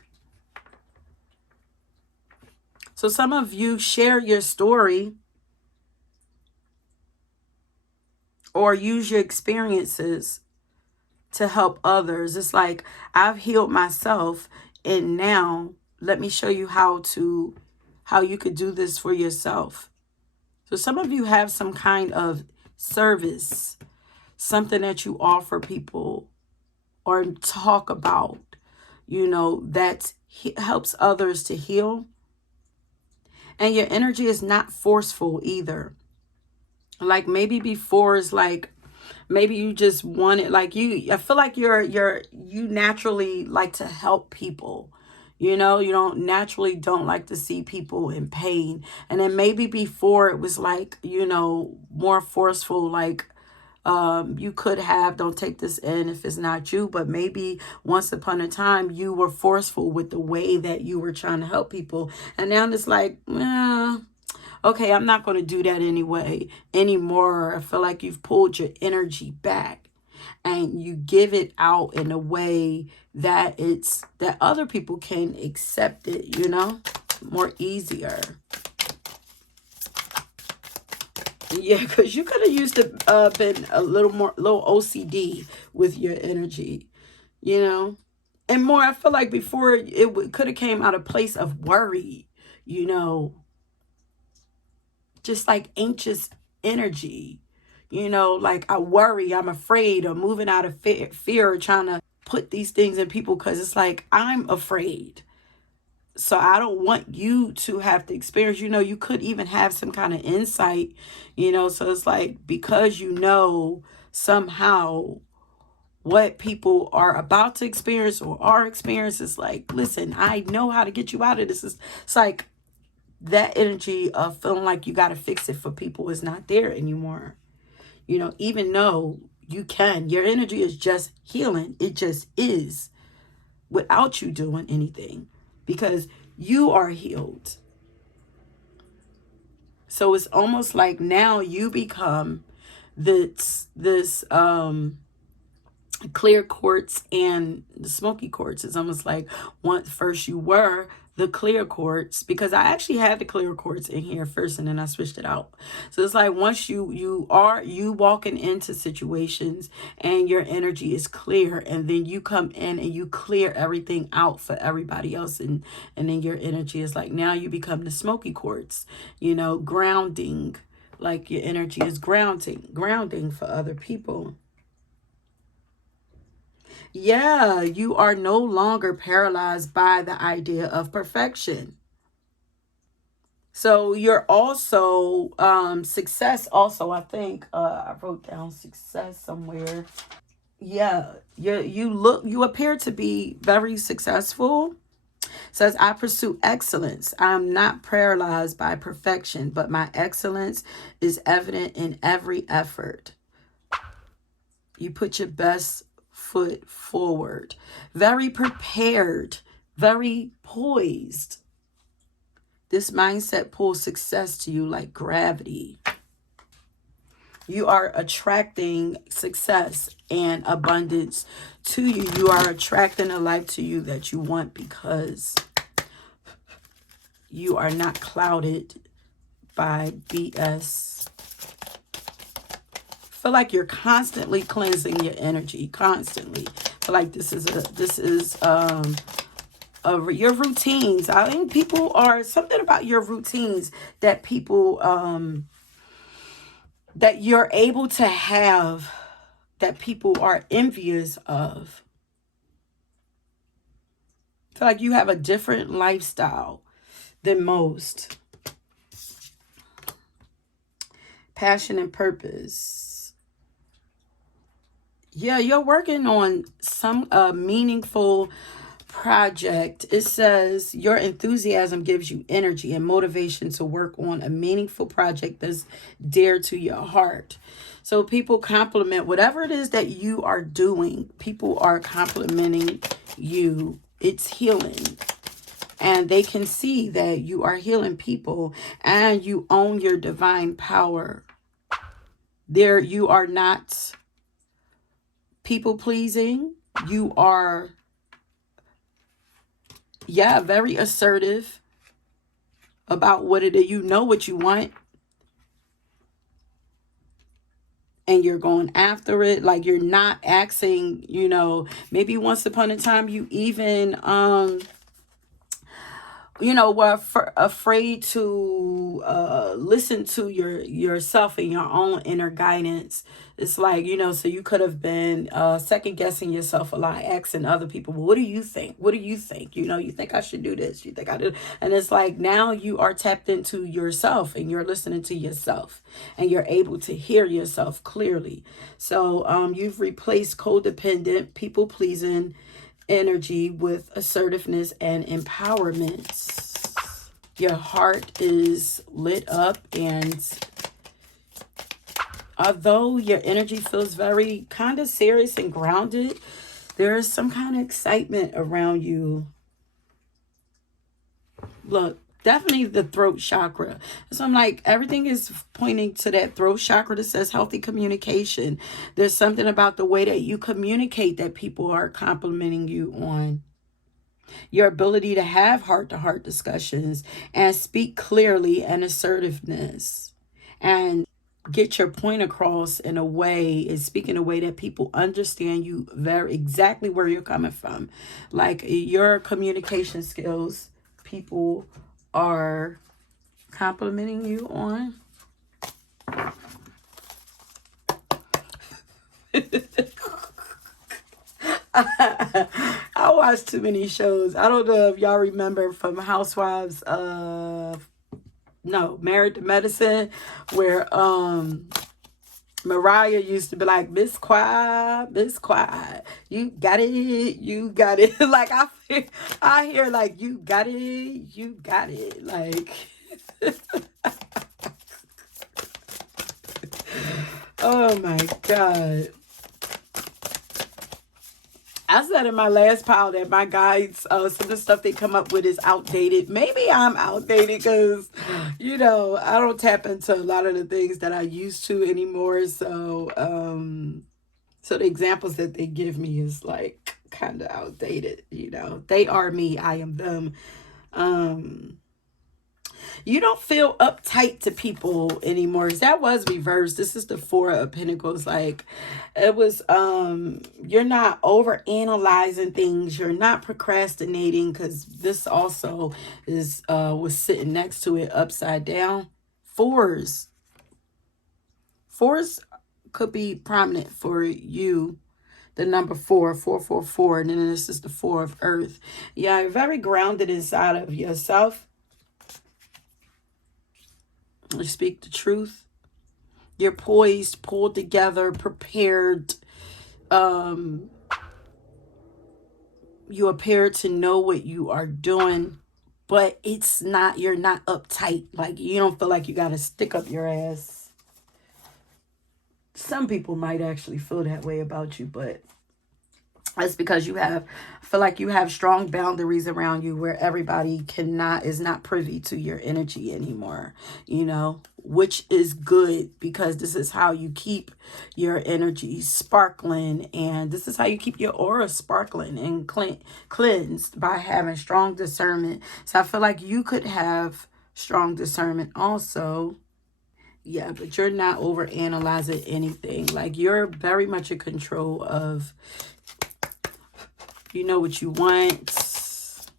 so some of you share your story or use your experiences to help others. It's like, I've healed myself, and now let me show you how you could do this for yourself. So some of you have some kind of service, something that you offer people or talk about, you know, that helps others to heal. And your energy is not forceful either. Like maybe before is like, maybe you just want it, like I feel like you naturally like to help people. You know, you don't like to see people in pain. And then maybe before it was like, you know, more forceful, like you could have, don't take this in if it's not you, but maybe once upon a time you were forceful with the way that you were trying to help people. And now it's like, okay, I'm not going to do that anymore. I feel like you've pulled your energy back and you give it out in a way that that other people can accept it, you know, more easier. Yeah, because you could have used to been a little OCD with your energy, you know, and more. I feel like before it could have came out of place of worry, you know, just like anxious energy, you know, like I worry, I'm afraid, or moving out of fear, trying to put these things in people because it's like I'm afraid. So I don't want you to have to experience, you know, you could even have some kind of insight, you know, so it's like because you know somehow what people are about to experience or are experiencing, it's like, listen, I know how to get you out of this. It's like that energy of feeling like you got to fix it for people is not there anymore. You know, even though you can, your energy is just healing. It just is without you doing anything because you are healed. So it's almost like now you become this clear quartz and the smoky quartz. It's almost like once first you were the clear quartz, because I actually had the clear quartz in here first and then I switched it out. So it's like once you walking into situations and your energy is clear, and then you come in and you clear everything out for everybody else, and then your energy is like now you become the smoky quartz, you know, grounding, like your energy is grounding for other people. Yeah, you are no longer paralyzed by the idea of perfection. So you're also success also, I think I wrote down success somewhere. Yeah, you appear to be very successful. Says, I pursue excellence. I'm not paralyzed by perfection, but my excellence is evident in every effort. You put your best foot forward. Very prepared, very poised. This mindset pulls success to you like gravity. You are attracting success and abundance to you. You are attracting a life to you that you want because you are not clouded by BS. Feel like you're constantly cleansing your energy, constantly. Feel like this is your routines. I think people are something about your routines that people that you're able to have that people are envious of. I feel like you have a different lifestyle than most. Passion and purpose. Yeah, you're working on some meaningful project. It says your enthusiasm gives you energy and motivation to work on a meaningful project that's dear to your heart. So people compliment whatever it is that you are doing. People are complimenting you. It's healing. And they can see that you are healing people and you own your divine power. There, you are not people pleasing. You are, yeah, very assertive about what it is. You know what you want. And you're going after it. Like you're not asking, maybe once upon a time you even, were afraid to listen to yourself and your own inner guidance. It's like, so you could have been second guessing yourself a lot, asking other people, well, what do you think? What do you think? You think I should do this? You think I do? And it's like now you are tapped into yourself and you're listening to yourself and you're able to hear yourself clearly. So you've replaced codependent, people pleasing energy with assertiveness and empowerment. Your heart is lit up, and although your energy feels very kind of serious and grounded, there is some kind of excitement around you. Look, definitely the throat chakra. So I'm like, everything is pointing to that throat chakra that says healthy communication. There's something about the way that you communicate that people are complimenting you on. Your ability to have heart-to-heart discussions and speak clearly and assertiveness and get your point across in a way and speak in a way that people understand you very exactly where you're coming from. Like your communication skills, people are complimenting you on. I watch too many shows. I don't know if y'all remember from Housewives of Married to Medicine, where Mariah used to be like, Miss Quiet, you got it, you got it. Like I hear like you got it, like oh my God. I said in my last pile that my guides, some of the stuff they come up with is outdated. Maybe I'm outdated because, I don't tap into a lot of the things that I used to anymore. So, so the examples that they give me is like kind of outdated. They are me, I am them. You don't feel uptight to people anymore. That was reversed. This is the Four of Pentacles. Like it was, you're not over analyzing things. You're not procrastinating, because this also is, was sitting next to it upside down. Fours could be prominent for you. The number 444, and then this is the Four of Earth. Yeah, you're very grounded inside of yourself. You speak the truth. You're poised, pulled together, prepared. um, you appear to know what you are doing, but it's not, you're not uptight. Like, you don't feel like you got to stick up your ass. Some people might actually feel that way about you, but that's because you have, feel like you have strong boundaries around you where everybody is not privy to your energy anymore, you know, which is good because this is how you keep your energy sparkling, and this is how you keep your aura sparkling and cleansed, by having strong discernment. So I feel like you could have strong discernment also. Yeah, but you're not over analyzing anything. Like, you're very much in control of, you know what you want,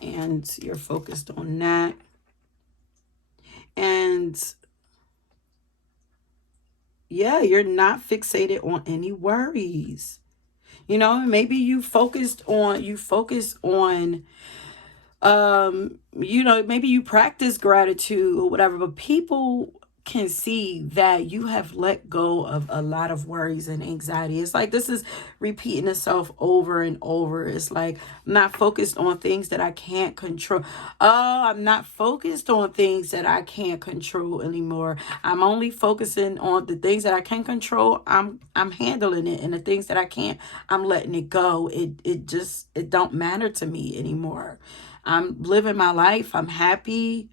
and you're focused on that. And yeah, you're not fixated on any worries. You know, maybe you focus on you know, maybe you practice gratitude or whatever, but people can see that you have let go of a lot of worries and anxiety. It's like this is repeating itself over and over. It's like, I'm not focused on things that I can't control. Oh, I'm not focused on things that I can't control anymore. I'm only focusing on the things that I can control. I'm handling it, and the things that I can't, I'm letting it go. It don't matter to me anymore. I'm living my life. I'm happy.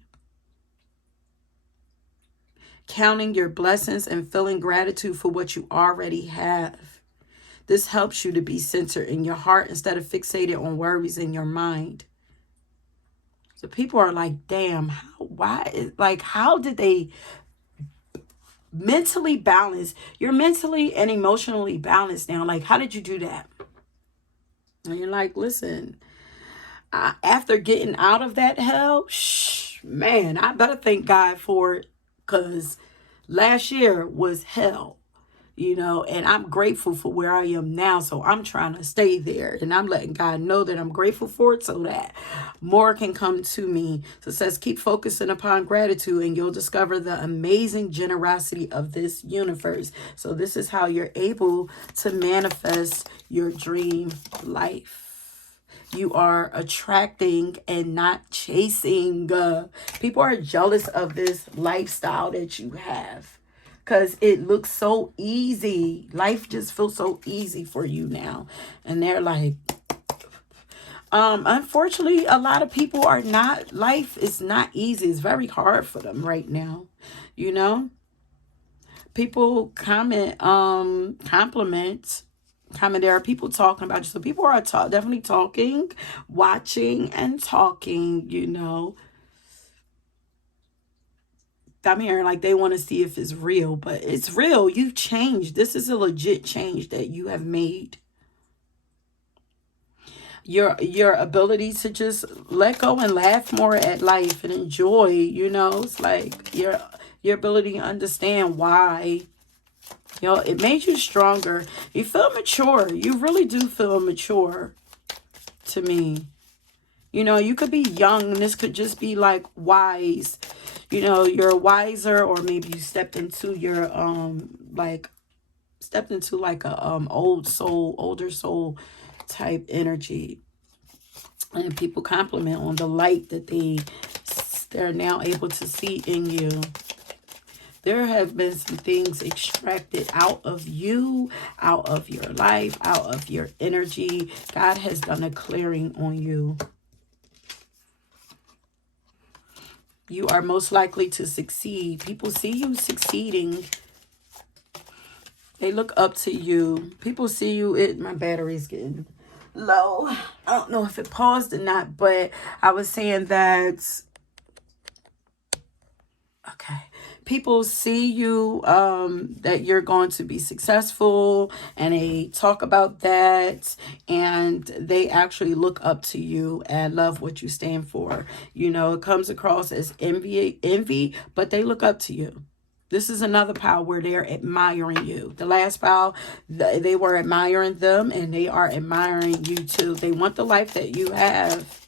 Counting your blessings and feeling gratitude for what you already have. This helps you to be centered in your heart instead of fixated on worries in your mind. So people are like, damn, how did they mentally balance? You're mentally and emotionally balanced now. Like, how did you do that? And you're like, listen, after getting out of that hell, man, I better thank God for it, because last year was hell, you know, and I'm grateful for where I am now. So I'm trying to stay there, and I'm letting God know that I'm grateful for it so that more can come to me. So it says, keep focusing upon gratitude and you'll discover the amazing generosity of this universe. So this is how you're able to manifest your dream life. You are attracting and not chasing. People are jealous of this lifestyle that you have because it looks so easy. Life just feels so easy for you now. And they're like, unfortunately, a lot of people are not, life is not easy. It's very hard for them right now. You know, people compliment. There are people talking about you. So people are definitely talking, watching, and talking, you know. I'm hearing like they want to see if it's real, but it's real. You've changed. This is a legit change that you have made. Your ability to just let go and laugh more at life and enjoy, you know, it's like your ability to understand why. You know, it made you stronger. You feel mature. You really do feel mature to me. You know, you could be young and this could just be like wise. You know, you're wiser, or maybe you stepped into your like a older soul type energy. And people compliment on the light that they're now able to see in you. There have been some things extracted out of you, out of your life, out of your energy. God has done a clearing on you. You are most likely to succeed. People see you succeeding. They look up to you. People see you. My battery's getting low. I don't know if it paused or not, but I was saying that, okay, people see you, that you're going to be successful, and they talk about that, and they actually look up to you and love what you stand for. You know, it comes across as envy, but they look up to you. This is another pile where they're admiring you. The last pile, they were admiring them, and they are admiring you too. They want the life that you have.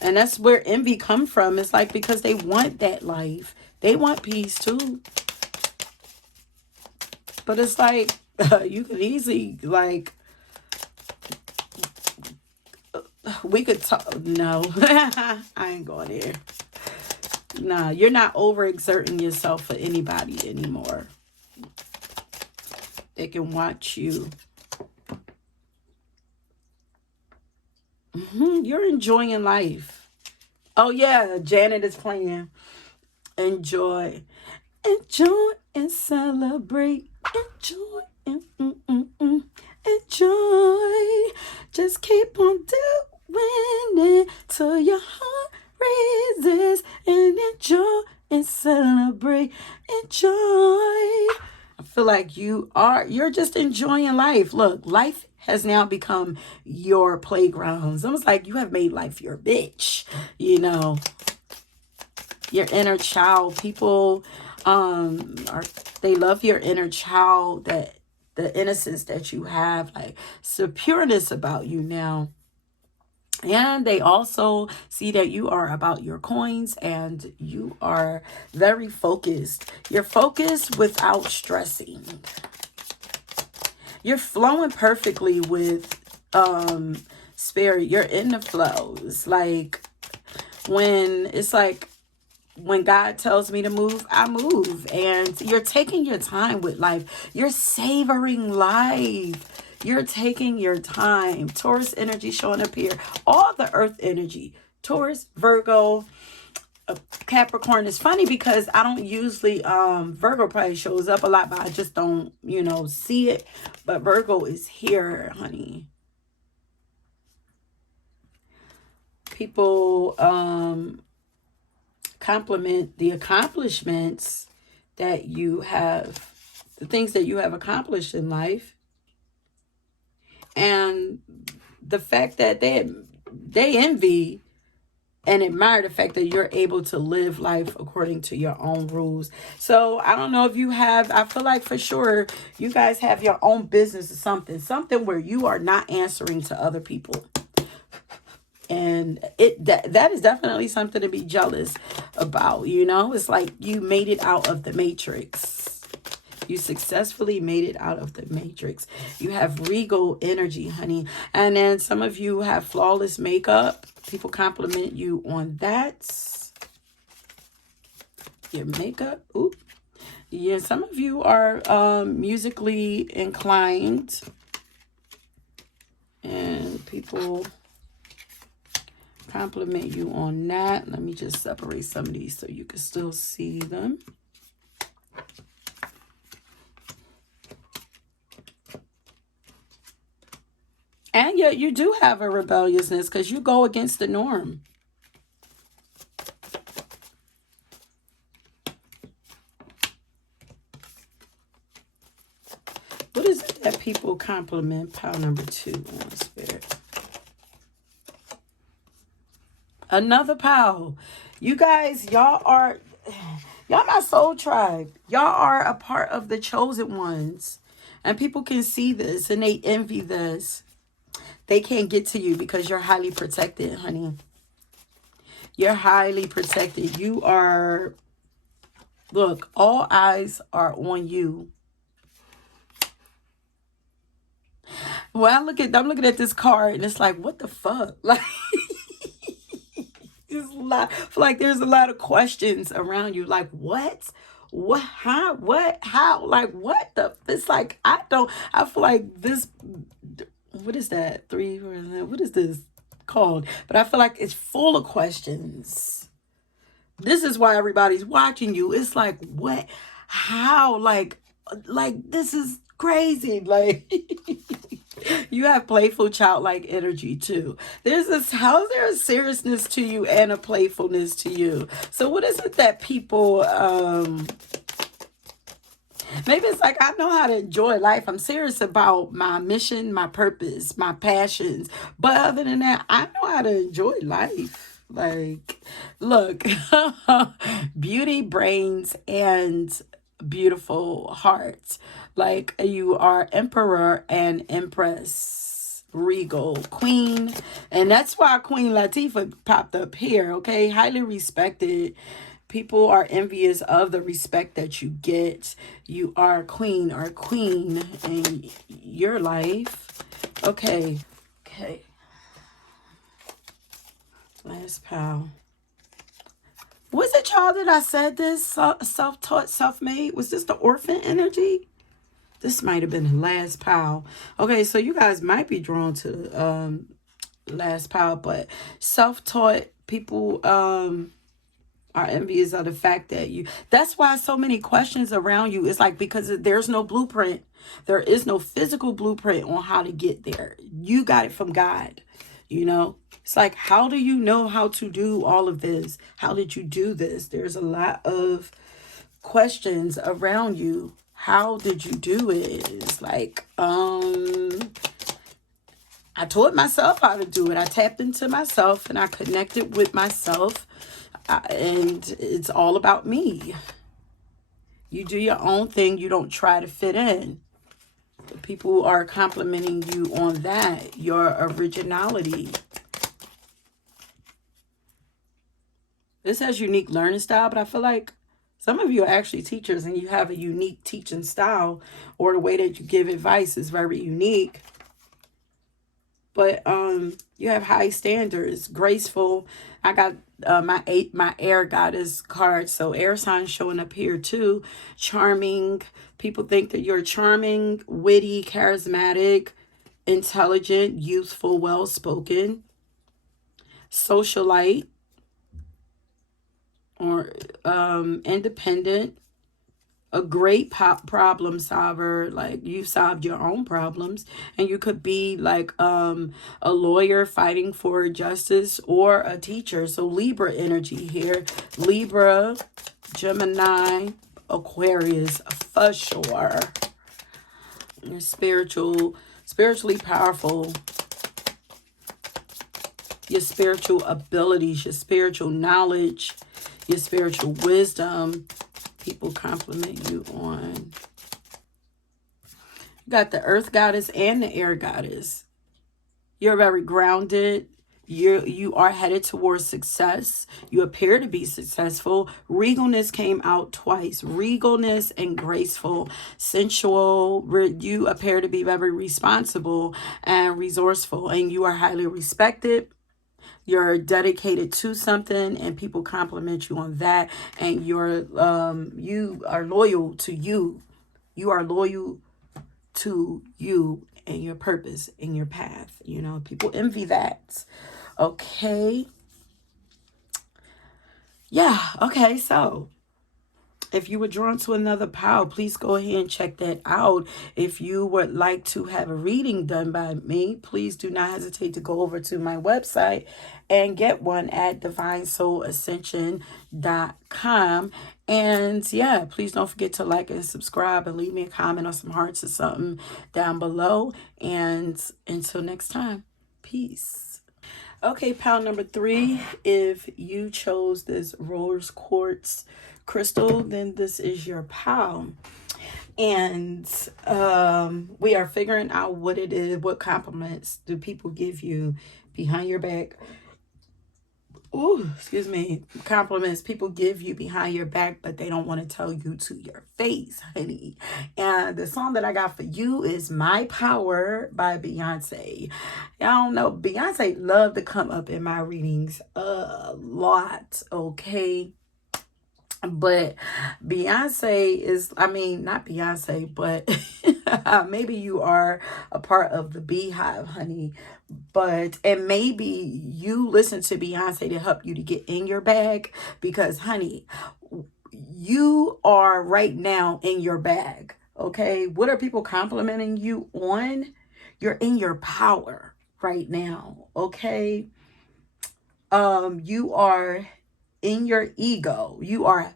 And that's where envy comes from. It's like because they want that life. They want peace too. But it's like You can easily, like, we could talk. No, I ain't going there. Nah, you're not overexerting yourself for anybody anymore. They can watch you. You're enjoying life. Oh, yeah, Janet is playing. Enjoy. Enjoy and celebrate. Enjoy. Enjoy. Just keep on doing it till your heart raises. And enjoy and celebrate. Enjoy. I feel like you're just enjoying life. Look, life has now become your playground. It's almost like you have made life your bitch, you know. Your inner child. People they love your inner child, that the innocence that you have, like, it's the pureness about you now. And they also see that you are about your coins and you are very focused. You're focused without stressing. You're flowing perfectly with spirit. You're in the flows. Like, when it's like, when God tells me to move, I move. And you're taking your time with life. You're savoring life. You're taking your time. Taurus energy showing up here. All the earth energy. Taurus, Virgo, Capricorn. Is funny because I don't usually, Virgo probably shows up a lot, but I just don't, see it. But Virgo is here, honey. People, compliment the accomplishments that you have, the things that you have accomplished in life, and the fact that they envy and admire the fact that you're able to live life according to your own rules. So I don't know if you have, I feel like for sure you guys have your own business or something where you are not answering to other people. And that is definitely something to be jealous about, It's like you made it out of the matrix. You successfully made it out of the matrix. You have regal energy, honey. And then some of you have flawless makeup. People compliment you on that. Your makeup. Ooh. Yeah, some of you are musically inclined. And people compliment you on that. Let me just separate some of these so you can still see them. And yet you do have a rebelliousness because you go against the norm. What is it that people compliment? Pile number 2 on spirit. Another pile. You guys, y'all my soul tribe. Y'all are a part of the chosen ones. And people can see this and they envy this. They can't get to you because you're highly protected, honey. You're highly protected. You are, look, all eyes are on you. Well, I'm looking at this card and it's like, what the fuck? Like, there's a lot. I feel like there's a lot of questions around you. Like, what? What? How? What? How? Like, what the? It's like, I feel like this, what is that? What is this called? But I feel like it's full of questions. This is why everybody's watching you. It's like, what? How? Like this is crazy. Like, you have playful childlike energy too. How is there a seriousness to you and a playfulness to you? So what is it that people, maybe it's like, I know how to enjoy life. I'm serious about my mission, my purpose, my passions. But other than that, I know how to enjoy life. Like, look, beauty, brains, and beautiful hearts. Like, you are emperor and empress, regal, queen. And that's why Queen Latifah popped up here, okay? Highly respected People are envious of the respect that you get. You are queen or queen in your life. Okay. Okay. Last pal. Was it y'all that I said this? Self-taught, self-made? Was this the orphan energy? This might have been the last pal. Okay, so you guys might be drawn to last pal, but self-taught people are envious of the fact that that's why so many questions around you. It's like, because there's no blueprint. There is no physical blueprint on how to get there. You got it from God, you know. It's like, how do you know how to do all of this? How did you do this? There's a lot of questions around you. How did you do it? It's like, I taught myself how to do it. I tapped into myself and I connected with myself. And it's all about me. You do your own thing. You don't try to fit in. People are complimenting you on that. Your originality. This has unique learning style, but I feel like some of you are actually teachers and you have a unique teaching style, or the way that you give advice is very unique. But you have high standards, graceful. I got my air goddess card, so air sign showing up here too. Charming. People think that you're charming, witty, charismatic, intelligent, youthful, well-spoken, socialite, or independent. A great problem solver, like you solved your own problems, and you could be like a lawyer fighting for justice, or a teacher. So Libra energy here. Libra, Gemini, Aquarius, for sure. You're spiritually powerful. Your spiritual abilities, your spiritual knowledge, your spiritual wisdom. People compliment you on. You got the earth goddess and the air goddess. You're very grounded. You are headed towards success. You appear to be successful. Regalness came out twice. Regalness and graceful, sensual. You appear to be very responsible and resourceful, and you are highly respected. You're dedicated to something and people compliment you on that, and you are loyal to you. You are loyal to you and your purpose and your path. You know, people envy that. Okay. Yeah. Okay. So if you were drawn to another pile, please go ahead and check that out. If you would like to have a reading done by me, please do not hesitate to go over to my website and get one at divinesoulascension.com. And yeah, please don't forget to like and subscribe and leave me a comment or some hearts or something down below. And until next time, peace. Okay, pile number 3. If you chose this rose quartz crystal, then this is your pal. And we are figuring out what it is. What compliments do people give you behind your back? Ooh, excuse me. Compliments people give you behind your back, but they don't want to tell you to your face, honey. And the song that I got for you is My Power by Beyonce. Y'all know Beyonce loved to come up in my readings a lot, okay? But Beyonce is, I mean, not Beyonce, but maybe you are a part of the Beehive, honey. And maybe you listen to Beyonce to help you to get in your bag, because, honey, you are right now in your bag, okay? What are people complimenting you on? You're in your power right now, okay? You are in your ego. You are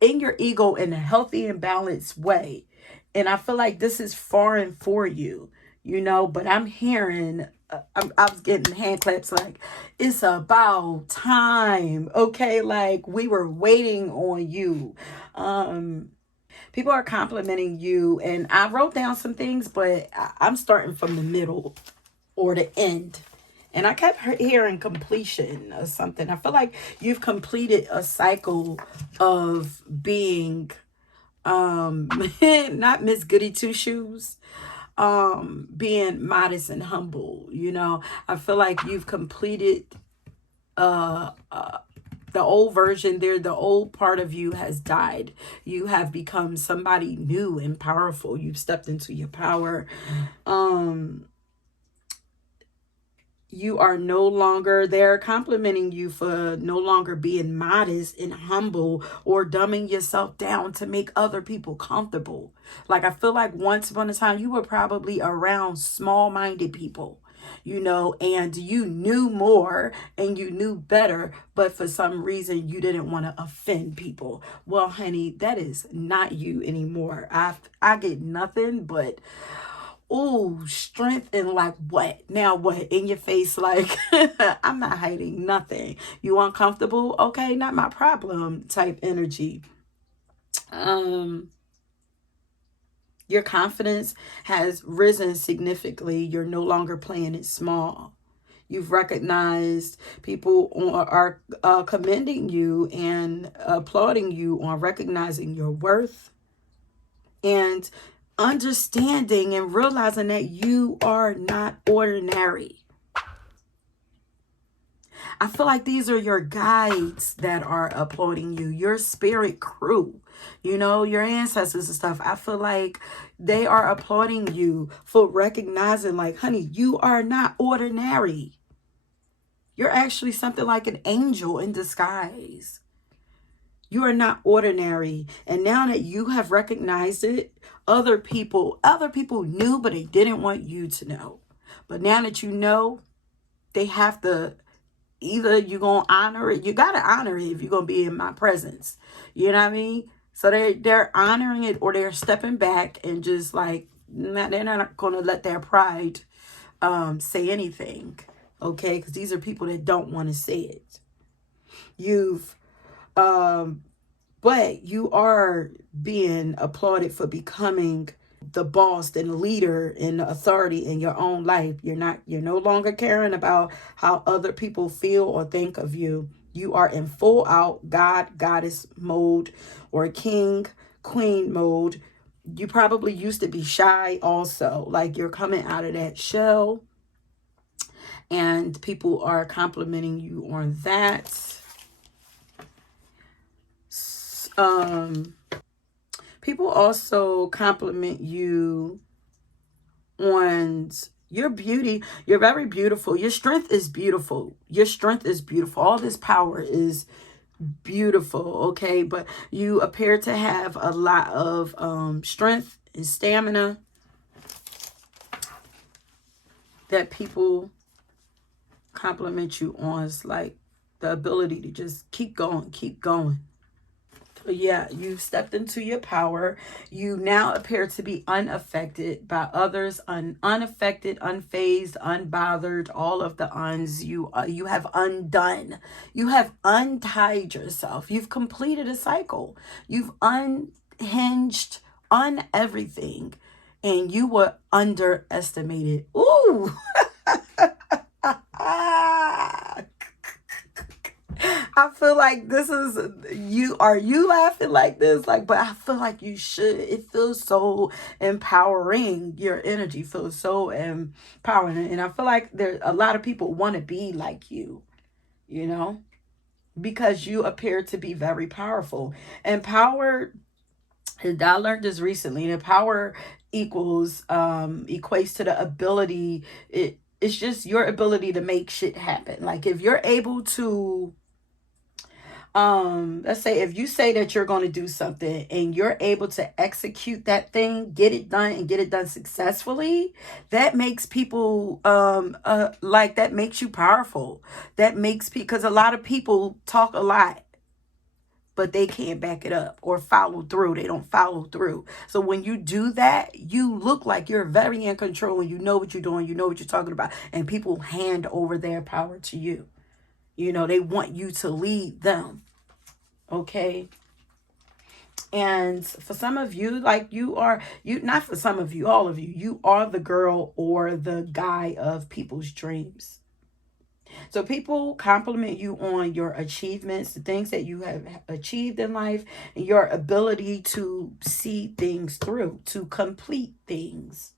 in your ego in a healthy and balanced way. And I feel like this is foreign for you, you know, but I'm hearing, I was getting hand claps like, it's about time, okay? Like, we were waiting on you. People are complimenting you, and I wrote down some things, but I'm starting from the middle or the end. And I kept hearing completion or something. I feel like you've completed a cycle of being not Miss Goody Two Shoes, being modest and humble. You know, I feel like you've completed the old version there. The old part of you has died. You have become somebody new and powerful. You've stepped into your power. You are no longer, they're complimenting you for no longer being modest and humble or dumbing yourself down to make other people comfortable. Like, I feel like once upon a time you were probably around small-minded people, you know, and you knew more and you knew better, but for some reason you didn't want to offend people. Well, honey, that is not you anymore. I get nothing but strength and like, what now, what in your face, like I'm not hiding nothing. You uncomfortable? Okay, not my problem type energy. Your confidence has risen significantly. You're no longer playing it small. You've recognized people are commending you and applauding you on recognizing your worth and understanding and realizing that you are not ordinary. I feel like these are your guides that are applauding you, your spirit crew, you know, your ancestors and stuff. I feel like they are applauding you for recognizing, like, honey, you are not ordinary. You're actually something like an angel in disguise. You are not ordinary. And now that you have recognized it, other people knew, but they didn't want you to know. But now that you know, they have to, either you're going to honor it. You got to honor it if you're going to be in my presence. You know what I mean? So they're honoring it, or they're stepping back and just like, they're not going to let their pride say anything. Okay? Because these are people that don't want to say it. But you are being applauded for becoming the boss and the leader and the authority in your own life. You're no longer caring about how other people feel or think of you. You are in full out God, goddess mode, or king, queen mode. You probably used to be shy also. Like, you're coming out of that shell, and people are complimenting you on that. People also compliment you on your beauty. You're very beautiful. Your strength is beautiful. Your strength is beautiful. All this power is beautiful, okay? But you appear to have a lot of strength and stamina that people compliment you on. It's like the ability to just keep going, keep going. Yeah, you've stepped into your power. You now appear to be unaffected by others, unaffected, unfazed, unbothered, all of the uns. You have undone. You have untied yourself. You've completed a cycle. You've unhinged on everything, and you were underestimated. Ooh. I feel like this is you. Are you laughing like this? Like, but I feel like you should. It feels so empowering. Your energy feels so empowering. And I feel like there a lot of people want to be like you, you know, because you appear to be very powerful. And power, I learned this recently, and power equates to the ability, it's just your ability to make shit happen. Like, if you're able to let's say if you say that you're going to do something and you're able to execute that thing, get it done and get it done successfully, that makes people like, that makes you powerful. That makes because a lot of people talk a lot, but they can't back it up or follow through. They don't follow through. So when you do that, you look like you're very in control and you know what you're doing, you know what you're talking about, and people hand over their power to you. You know, they want you to lead them. Okay. And for some of you, like, not for some of you, all of you, you are the girl or the guy of people's dreams. So people compliment you on your achievements, the things that you have achieved in life, and your ability to see things through, to complete things.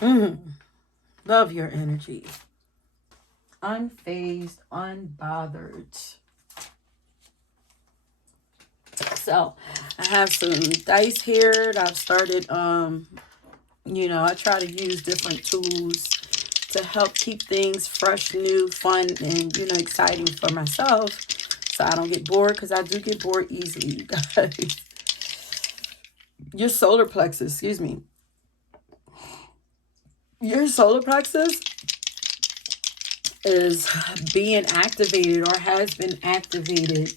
Love your energy. Unfazed, unbothered. So I have some dice here that I've started. I try to use different tools to help keep things fresh, new, fun, and exciting for myself, so I don't get bored, because I do get bored easily, you guys. Your solar plexus, excuse me. Your solar plexus is being activated or has been activated.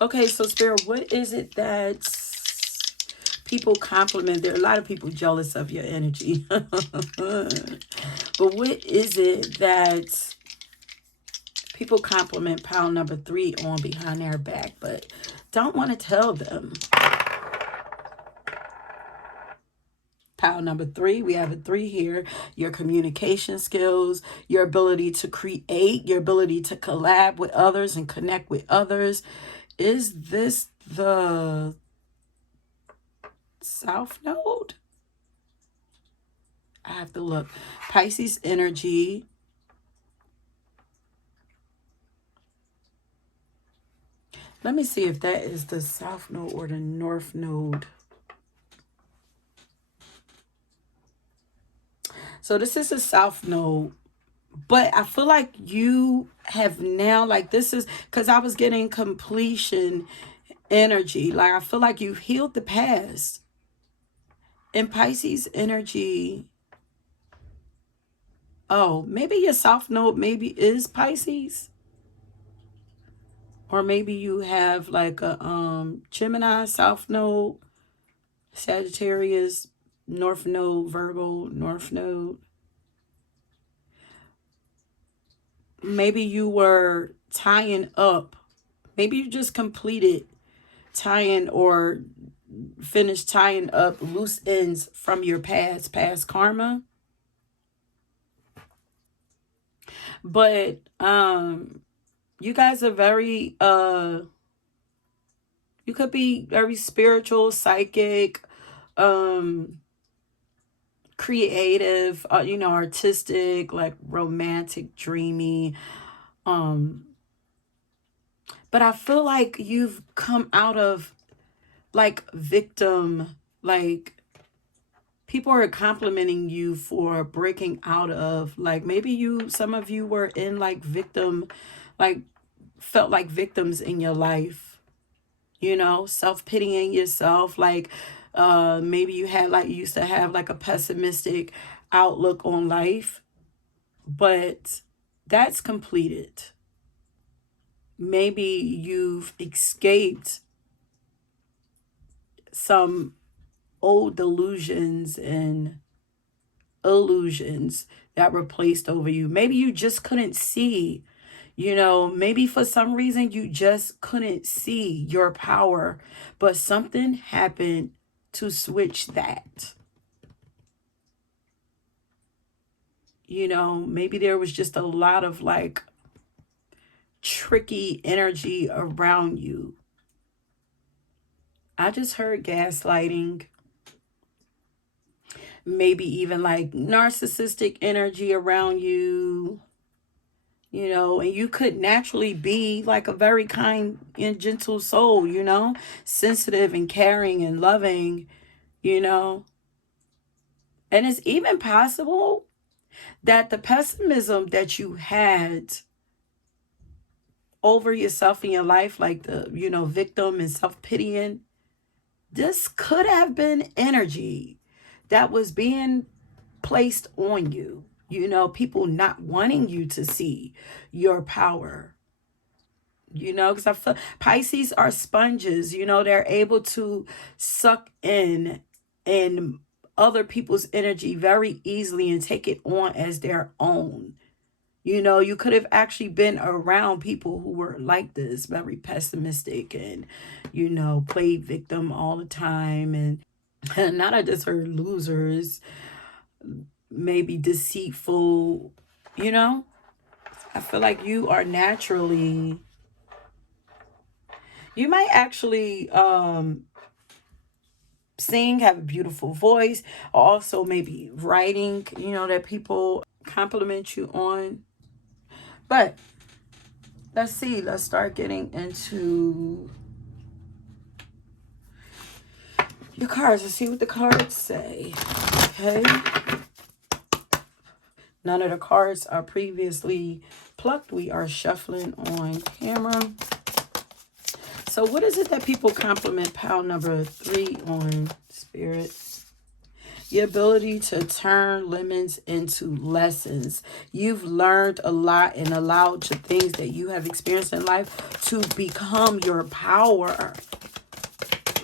Okay, so Spirit, what is it that people compliment? There are a lot of people jealous of your energy. But what is it that people compliment pile number 3 on behind their back, but don't want to tell them? Pile number 3, we have a 3 here. Your communication skills, your ability to create, your ability to collab with others and connect with others. Is this the South Node? I have to look. Pisces energy. Let me see if that is the South Node or the North Node. So this is the South Node. But I feel like you have now, like, this is because I was getting completion energy. Like, I feel like you've healed the past. And Pisces energy. Oh, maybe your South Node maybe is Pisces. Or maybe you have like a Gemini, South Node, Sagittarius, North Node, Virgo, North Node. Maybe you were tying up. Maybe you just completed tying or finished tying up loose ends from your past karma. But you guys are very you could be very spiritual, psychic, creative, artistic, like romantic, dreamy. But I feel like you've come out of like victim, like people are complimenting you for breaking out of, like, maybe some of you were in like victim, like felt like victims in your life, self-pitying yourself, like maybe you used to have like a pessimistic outlook on life, but that's completed. Maybe you've escaped some old delusions and illusions that were placed over you. Maybe you just couldn't see, maybe for some reason you just couldn't see your power, but something happened to switch that. Maybe there was just a lot of like tricky energy around you. I just heard gaslighting. Maybe even like narcissistic energy around you, and you could naturally be like a very kind and gentle soul, sensitive and caring and loving, and it's even possible that the pessimism that you had over yourself in your life, like the, victim and self-pitying, this could have been energy that was being placed on you. People not wanting you to see your power. Because I feel Pisces are sponges. They're able to suck in other people's energy very easily and take it on as their own. You could have actually been around people who were like this, very pessimistic and, played victim all the time. And not I just heard losers. maybe deceitful, you know. I feel like you are naturally, you might actually sing, have a beautiful voice, or also maybe writing, you know, that people compliment you on. But let's see, let's start getting into your cards. Let's see what the cards say. Okay. None of the cards are previously plucked. We are shuffling on camera. So what is it that people compliment pile number 3 on, Spirit? Your ability to turn lemons into lessons. You've learned a lot and allowed the things that you have experienced in life to become your power.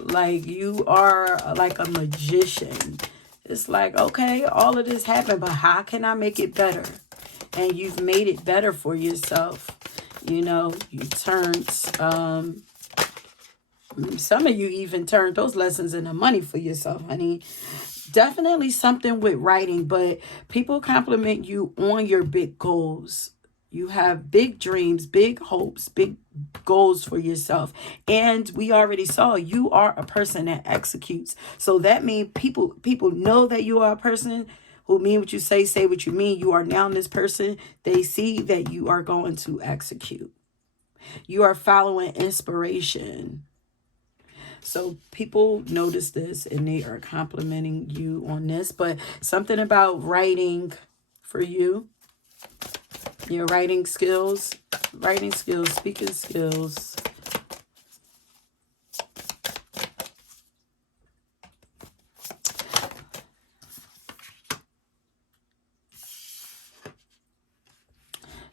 Like you are like a magician. It's like, okay, all of this happened, but how can I make it better? And you've made it better for yourself. You know, you turned, some of you even turned those lessons into money for yourself, honey. Definitely something with writing, but people compliment you on your big goals. You have big dreams, big hopes, big goals for yourself. And we already saw you are a person that executes. So that means people know that you are a person who mean what you say what you mean. You are now this person. They see that you are going to execute. You are following inspiration. So people notice this and they are complimenting you on this. But something about writing for you, your writing skills, speaking skills.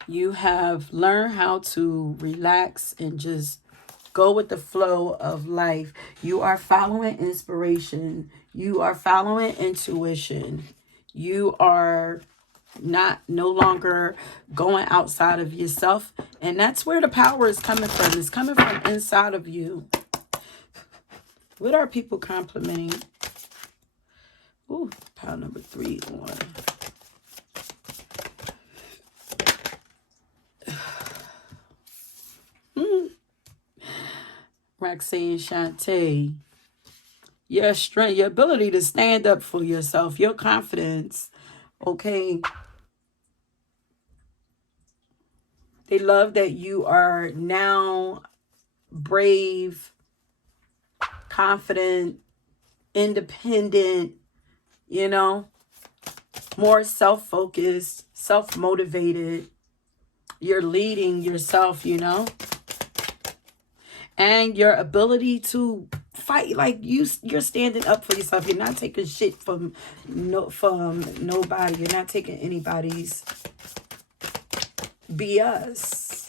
You have learned how to relax and just go with the flow of life. You are following inspiration. You are following intuition. You are no longer going outside of yourself. And that's where the power is coming from. It's coming from inside of you. What are people complimenting? Ooh, pile number 3 on. Roxanne Shante. Your strength, your ability to stand up for yourself, your confidence. Okay. They love that you are now brave, confident, independent, you know, more self-focused, self-motivated. You're leading yourself, you know, and your ability to fight, like you're standing up for yourself. You're not taking shit from nobody. You're not taking anybody's BS.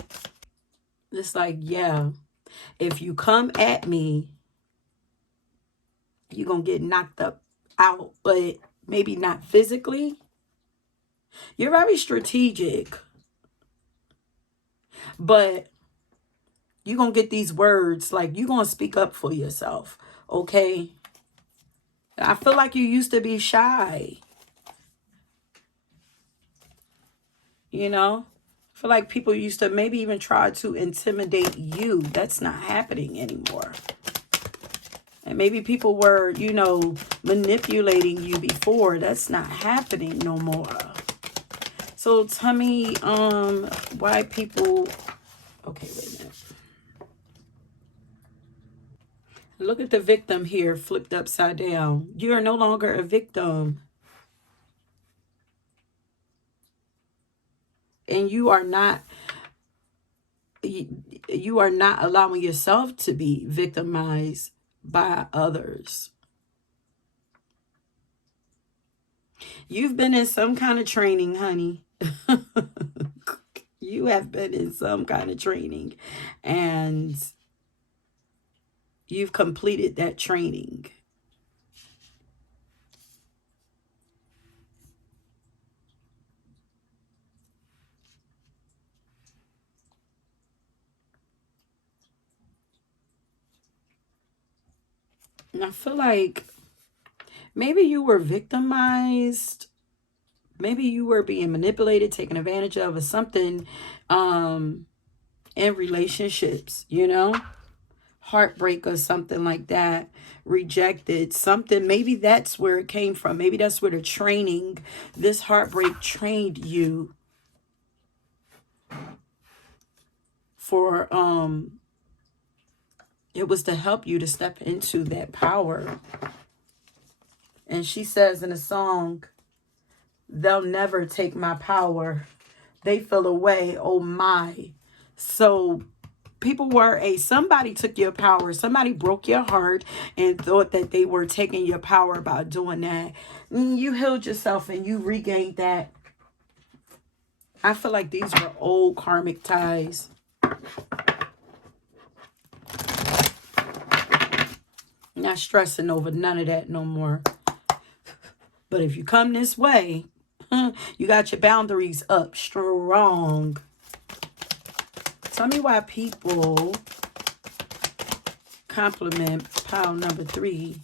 It's like, yeah, if you come at me, you're gonna get knocked up out, but maybe not physically. You're very strategic, but you're gonna get these words, like you're gonna speak up for yourself. Okay. I feel like you used to be shy. You know? I feel like people used to maybe even try to intimidate you. That's not happening anymore. And maybe people were, you know, manipulating you before. That's not happening no more. So tell me, why people... Okay, wait a minute. Look at the victim here, flipped upside down. You are no longer a victim. And you are not allowing yourself to be victimized by others. You've been in some kind of training, honey. You have been in some kind of training, and you've completed that training. And I feel like maybe you were victimized maybe you were being manipulated, taken advantage of, or something in relationships, you know, heartbreak or something like that, rejected something. Maybe that's where it came from. Maybe that's where the training, this heartbreak trained you for, it was to help you to step into that power. And she says in a song, they'll never take my power. They fell away. Oh my. So people were somebody took your power. Somebody broke your heart and thought that they were taking your power by doing that. You healed yourself and you regained that. I feel like these were old karmic ties. Not stressing over none of that no more. But if you come this way, you got your boundaries up strong. Tell me why people compliment pile number 3.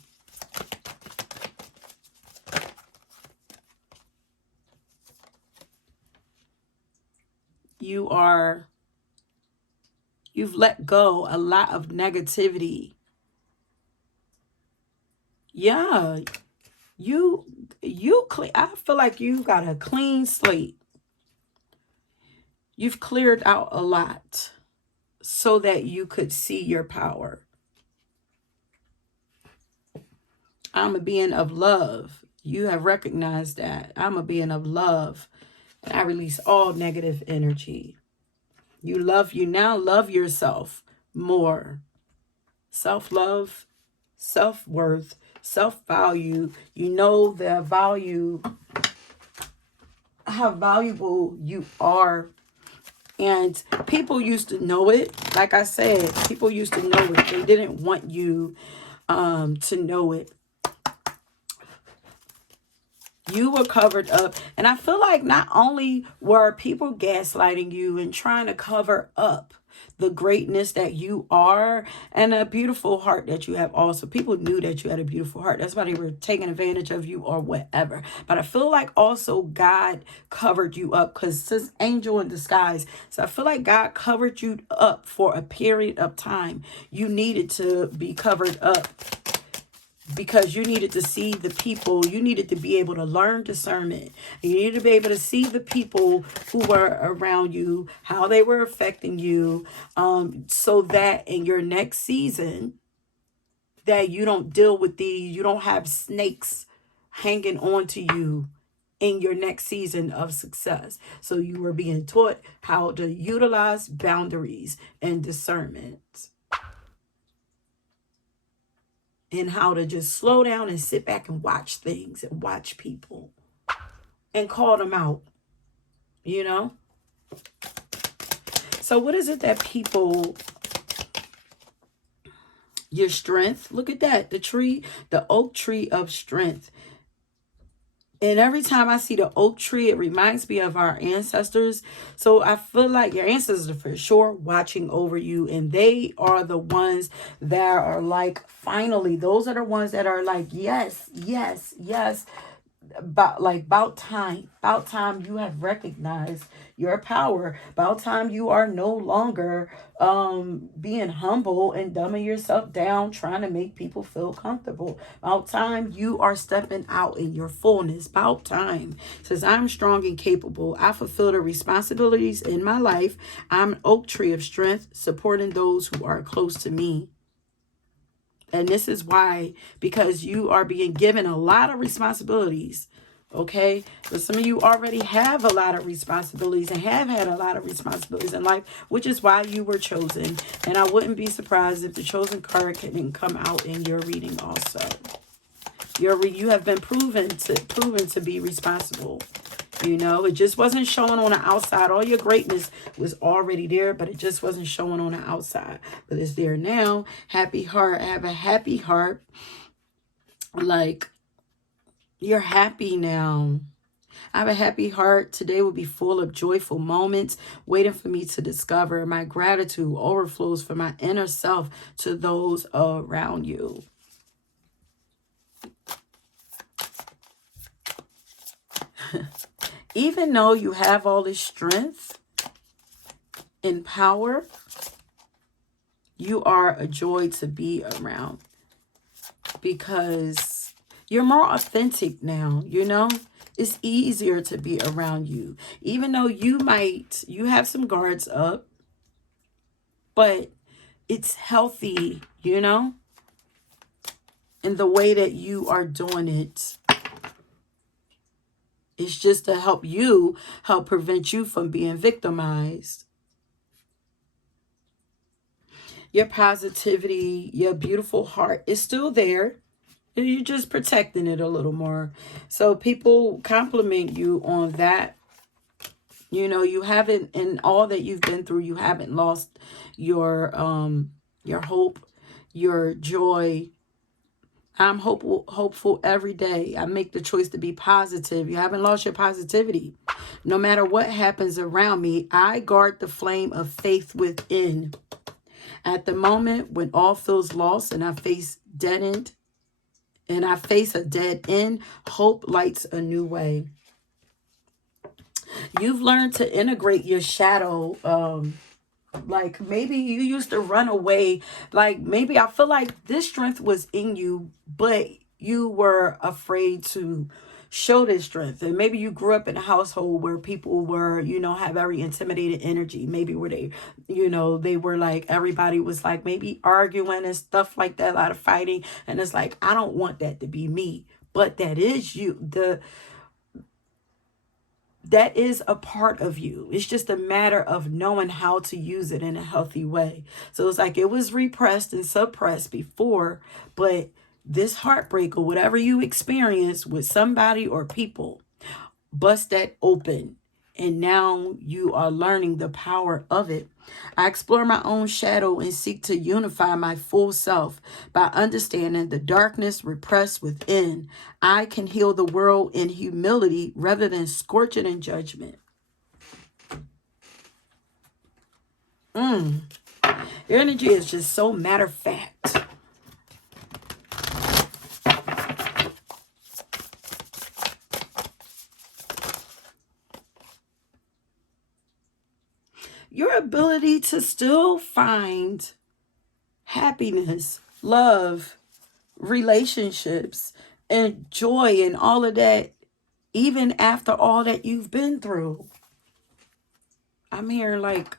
You've let go a lot of negativity. Yeah, I feel like you got a clean slate. You've cleared out a lot so that you could see your power. I'm a being of love. You have recognized that. I'm a being of love. And I release all negative energy. You now love yourself more. Self-love, self-worth, self-value. You know the value, how valuable you are. And people used to know it. Like I said, people used to know it. They didn't want you to know it. You were covered up. And I feel like not only were people gaslighting you and trying to cover up the greatness that you are and a beautiful heart that you have also. People knew that you had a beautiful heart. That's why they were taking advantage of you or whatever. But I feel like also God covered you up because it says angel in disguise. So I feel like God covered you up for a period of time. You needed to be covered up because you needed to see the people. You needed to be able to learn discernment. You needed to be able to see the people who were around you, how they were affecting you, so that in your next season, that you don't deal with you don't have snakes hanging on to you in your next season of success. So you were being taught how to utilize boundaries and discernment. And how to just slow down and sit back and watch things and watch people and call them out, you know? So what is it that people, your strength, look at that, the oak tree of strength. And every time I see the oak tree, it reminds me of our ancestors. So I feel like your ancestors are for sure watching over you. And they are the ones that are like, finally, those are the ones that are like, yes, yes, yes. About time you have recognized your power. About time you are no longer being humble and dumbing yourself down trying to make people feel comfortable. About time you are stepping out in your fullness. About time. Says I'm strong and capable. I fulfill the responsibilities in my life. I'm an oak tree of strength, supporting those who are close to me. And this is why, because you are being given a lot of responsibilities, okay? But some of you already have a lot of responsibilities and have had a lot of responsibilities in life, which is why you were chosen. And I wouldn't be surprised if the chosen card didn't come out in your reading also. You have been proven to be responsible. You know, it just wasn't showing on the outside. All your greatness was already there, but it just wasn't showing on the outside. But it's there now. Happy heart. I have a happy heart. Like, you're happy now. I have a happy heart. Today will be full of joyful moments waiting for me to discover. My gratitude overflows from my inner self to those around you. Even though you have all this strength and power, you are a joy to be around because you're more authentic now, you know? It's easier to be around you. Even though you have some guards up, but it's healthy, you know? And the way that you are doing it, it's just to help prevent you from being victimized. Your positivity, your beautiful heart is still there. You're just protecting it a little more. So people compliment you on that. You know, you haven't, in all that you've been through, you haven't lost your hope, your joy. I'm hopeful every day. I make the choice to be positive. You haven't lost your positivity. No matter what happens around me, I guard the flame of faith within. At the moment when all feels lost and I face a dead end, hope lights a new way. You've learned to integrate your shadow. Like maybe you used to run away. Like maybe I feel like this strength was in you, but you were afraid to show this strength. And maybe you grew up in a household where people were, have very intimidated energy. Maybe where they were like, everybody was like maybe arguing and stuff like that, a lot of fighting. And it's like, I don't want that to be me. But that is you. That is a part of you. It's just a matter of knowing how to use it in a healthy way. So it's like it was repressed and suppressed before, but this heartbreak or whatever you experience with somebody or people, bust that open. And now you are learning the power of it. I explore my own shadow and seek to unify my full self by understanding the darkness repressed within. I can heal the world in humility rather than scorching in judgment. Your energy is just so matter of fact. Your ability to still find happiness, love, relationships, and joy and all of that, even after all that you've been through. I'm hearing like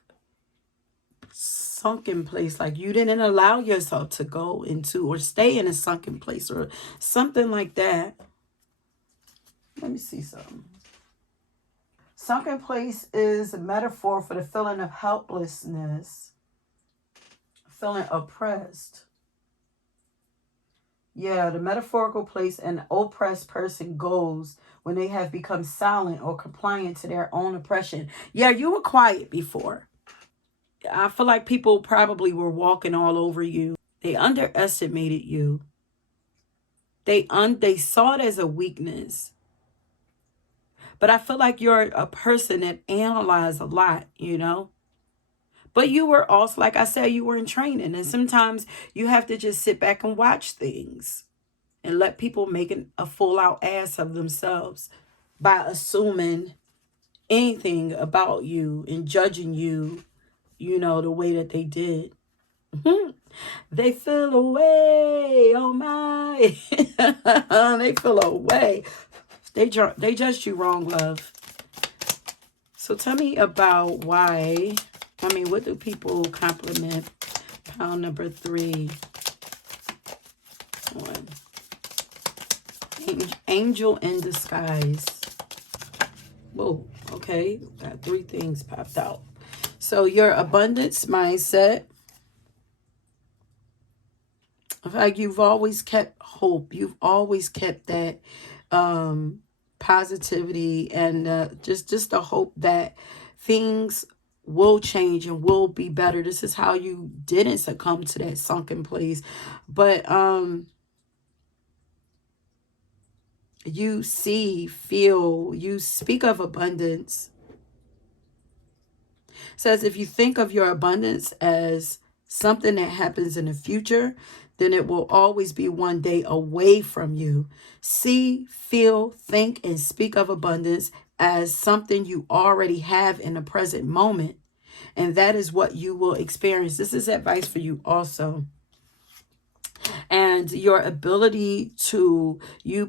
sunken place, like you didn't allow yourself to go into or stay in a sunken place or something like that. Let me see something. Sunken place is a metaphor for the feeling of helplessness, feeling oppressed. Yeah, the metaphorical place an oppressed person goes when they have become silent or compliant to their own oppression. Yeah, you were quiet before. I feel like people probably were walking all over you. They underestimated you. They saw it as a weakness. But I feel like you're a person that analyzes a lot, But you were also, like I said, you were in training. And sometimes you have to just sit back and watch things and let people make a full out ass of themselves by assuming anything about you and judging you, the way that they did. They feel away. Oh my. They feel away. They judged you wrong, love. So tell me about why. What do people compliment? Pound number 3. One. Angel in disguise. Whoa. Okay. Got 3 things popped out. So your abundance mindset. Like you've always kept hope. You've always kept that positivity and just the hope that things will change and will be better. This is how you didn't succumb to that sunken place. But you see, feel, you speak of abundance. It says if you think of your abundance as something that happens in the future, then it will always be one day away from you. See, feel, think, and speak of abundance as something you already have in the present moment. And that is what you will experience. This is advice for you also. And your ability to,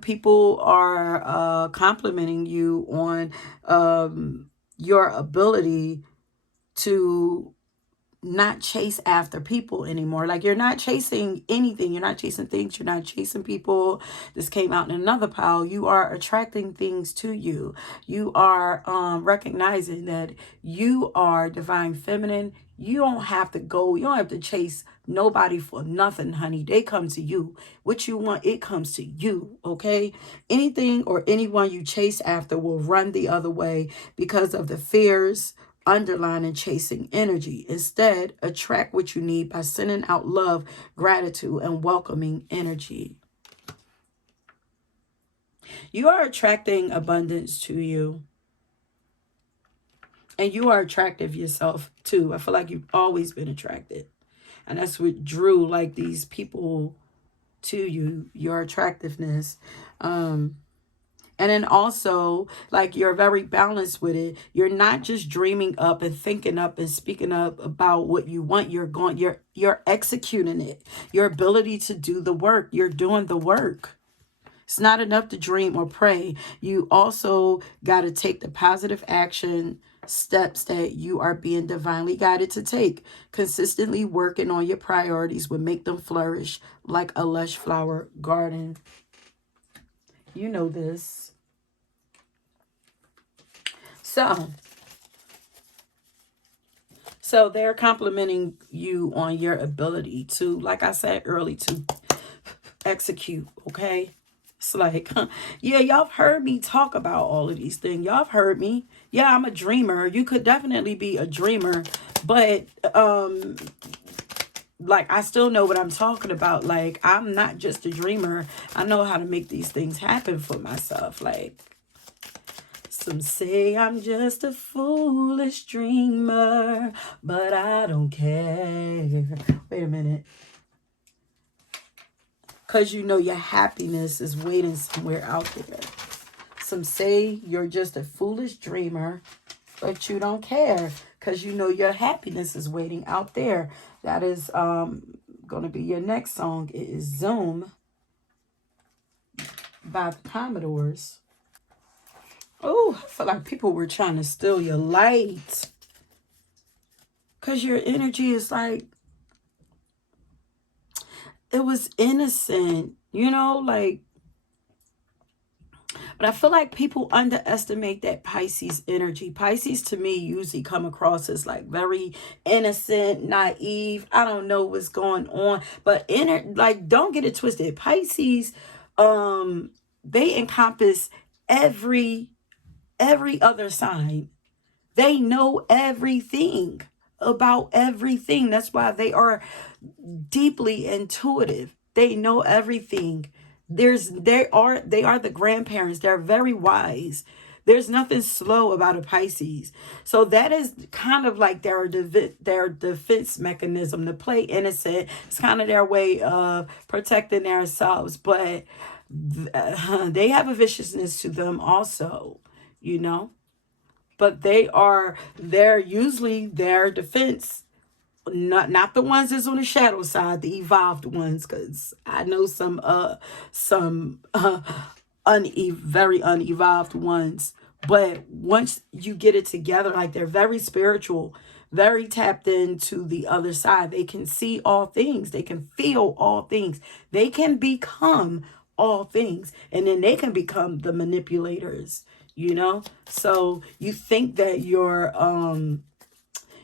people are complimenting you on your ability to not chase after people anymore. Like, you're not chasing anything. You're not chasing things. You're not chasing people. This came out in another pile. You are attracting things to you. You are recognizing that you are divine feminine. You don't have to go. You don't have to chase nobody for nothing, honey. They come to you. What you want, it comes to you, okay? Anything or anyone you chase after will run the other way because of the fears underlining chasing energy. Instead, attract what you need by sending out love, gratitude, and welcoming energy. You are attracting abundance to you. And you are attractive yourself too. I feel like you've always been attracted. And that's what drew like these people to you, your attractiveness. And then also, like, you're very balanced with it. You're not just dreaming up and thinking up and speaking up about what you want. You're executing it. Your ability to do the work. You're doing the work. It's not enough to dream or pray. You also got to take the positive action steps that you are being divinely guided to take. Consistently working on your priorities will make them flourish like a lush flower garden. You know this. So they're complimenting you on your ability to, like I said earlier, to execute, okay? It's like, yeah, y'all have heard me talk about all of these things. Y'all have heard me. Yeah, I'm a dreamer. You could definitely be a dreamer, but like, I still know what I'm talking about. Like, I'm not just a dreamer. I know how to make these things happen for myself. Like, some say I'm just a foolish dreamer, but I don't care. Wait a minute. Because you know your happiness is waiting somewhere out there. Some say you're just a foolish dreamer, but you don't care. Because you know your happiness is waiting out there. That is going to be your next song. It is Zoom by the Commodores. Oh, I feel like people were trying to steal your light. Because your energy is like, it was innocent, you know, like, but I feel like people underestimate that Pisces energy. Pisces to me usually come across as like very innocent, naive. I don't know what's going on, but like, don't get it twisted. Pisces, they encompass every other sign. They know everything about everything. That's why they are deeply intuitive. They know everything. They are the grandparents. They're very wise. There's nothing slow about a Pisces. So that is kind of like their defense mechanism, to play innocent. It's kind of their way of protecting themselves. But they have a viciousness to them also, you know. But they're usually their defense, not the ones that's on the shadow side, the evolved ones, because I know some very unevolved ones. But once you get it together, like, they're very spiritual, very tapped into the other side. They can see all things. They can feel all things. They can become all things. And then they can become the manipulators, you know? So you think that you're,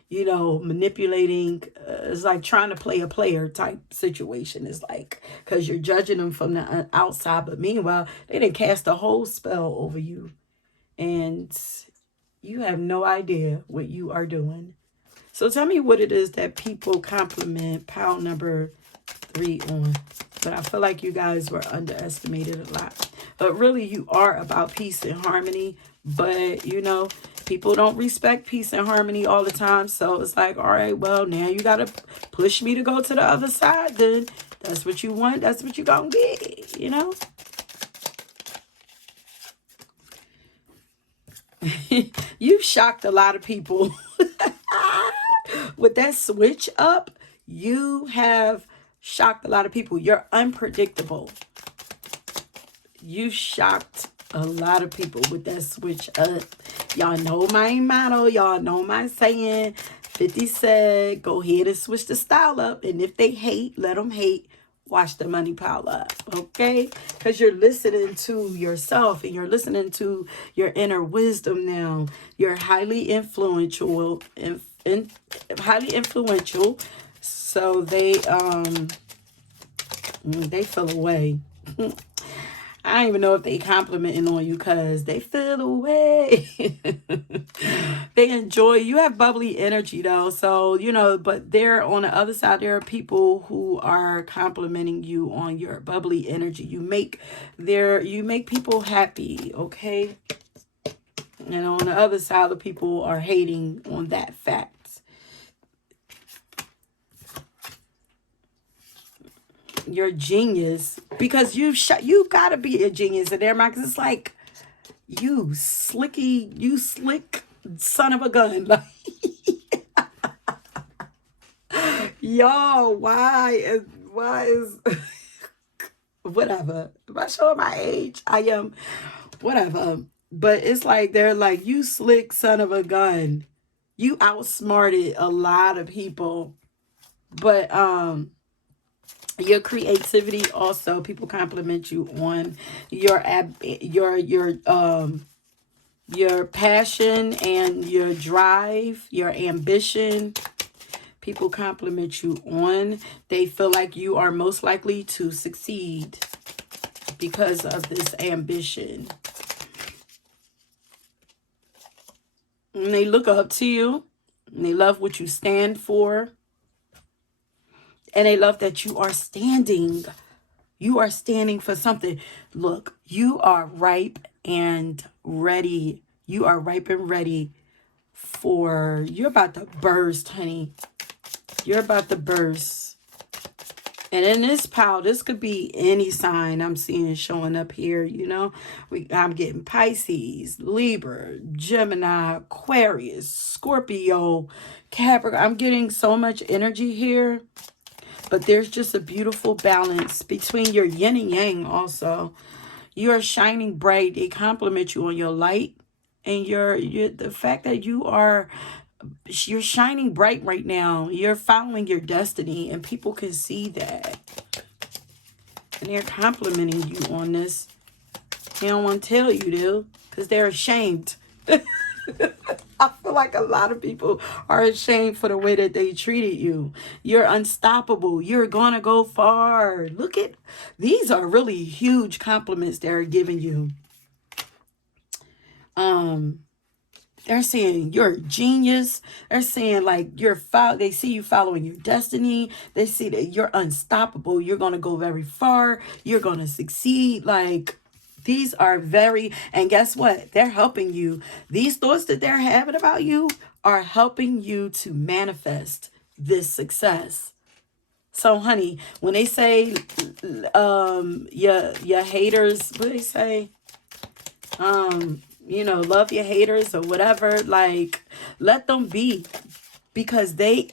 manipulating, is like trying to play a player type situation. Is like, because you're judging them from the outside, but meanwhile, they didn't cast a whole spell over you. And you have no idea what you are doing. So tell me what it is that people compliment pile number 3 on. But I feel like you guys were underestimated a lot. But really, you are about peace and harmony. But, people don't respect peace and harmony all the time. So it's like, all right, well, now you got to push me to go to the other side. Then that's what you want. That's what you going to get, You've shocked a lot of people. With that switch up, you have shocked a lot of people. You're unpredictable. You shocked a lot of people with that switch up. Y'all know my motto. Y'all know my saying. 50 said, go ahead and switch the style up. And if they hate, let them hate. Watch the money pile up. Okay? Because you're listening to yourself and you're listening to your inner wisdom now. You're highly influential. Highly influential. So they feel away. I don't even know if they complimenting on you because they feel away. They enjoy you. Have bubbly energy though. So, you know, but there on the other side, there are people who are complimenting you on your bubbly energy. You make people happy, okay? And on the other side, the people are hating on that fact. You're a genius because you gotta be a genius in there, because it's like you slick son of a gun. Like, y'all, why is whatever. Am I showing my age? I am, whatever. But it's like they're like, you slick son of a gun. You outsmarted a lot of people. But your creativity also, people compliment you on your passion and your drive, your ambition. People compliment you on. They feel like you are most likely to succeed because of this ambition. And they look up to you. And they love what you stand for. And they love that you are standing. You are standing for something. Look, you are ripe and ready. You are ripe and ready for, you're about to burst, honey. You're about to burst. And in this pile, this could be any sign I'm seeing showing up here, you know. I'm getting Pisces, Libra, Gemini, Aquarius, Scorpio, Capricorn. I'm getting so much energy here. But there's just a beautiful balance between your yin and yang also. You are shining bright. They compliment you on your light. And the fact that you're shining bright right now. You're following your destiny. And people can see that. And they're complimenting you on this. They don't want to tell you, though. Because they're ashamed. I feel like a lot of people are ashamed for the way that they treated you. You're unstoppable. You're going to go far. Look at, these are really huge compliments they're giving you. They're saying you're a genius. They're saying like they see you following your destiny. They see that you're unstoppable. You're going to go very far. You're going to succeed. Like, these are and guess what? They're helping you. These thoughts that they're having about you are helping you to manifest this success. So, honey, when they say, your haters, what do they say? You know, love your haters or whatever. Like, let them be, because they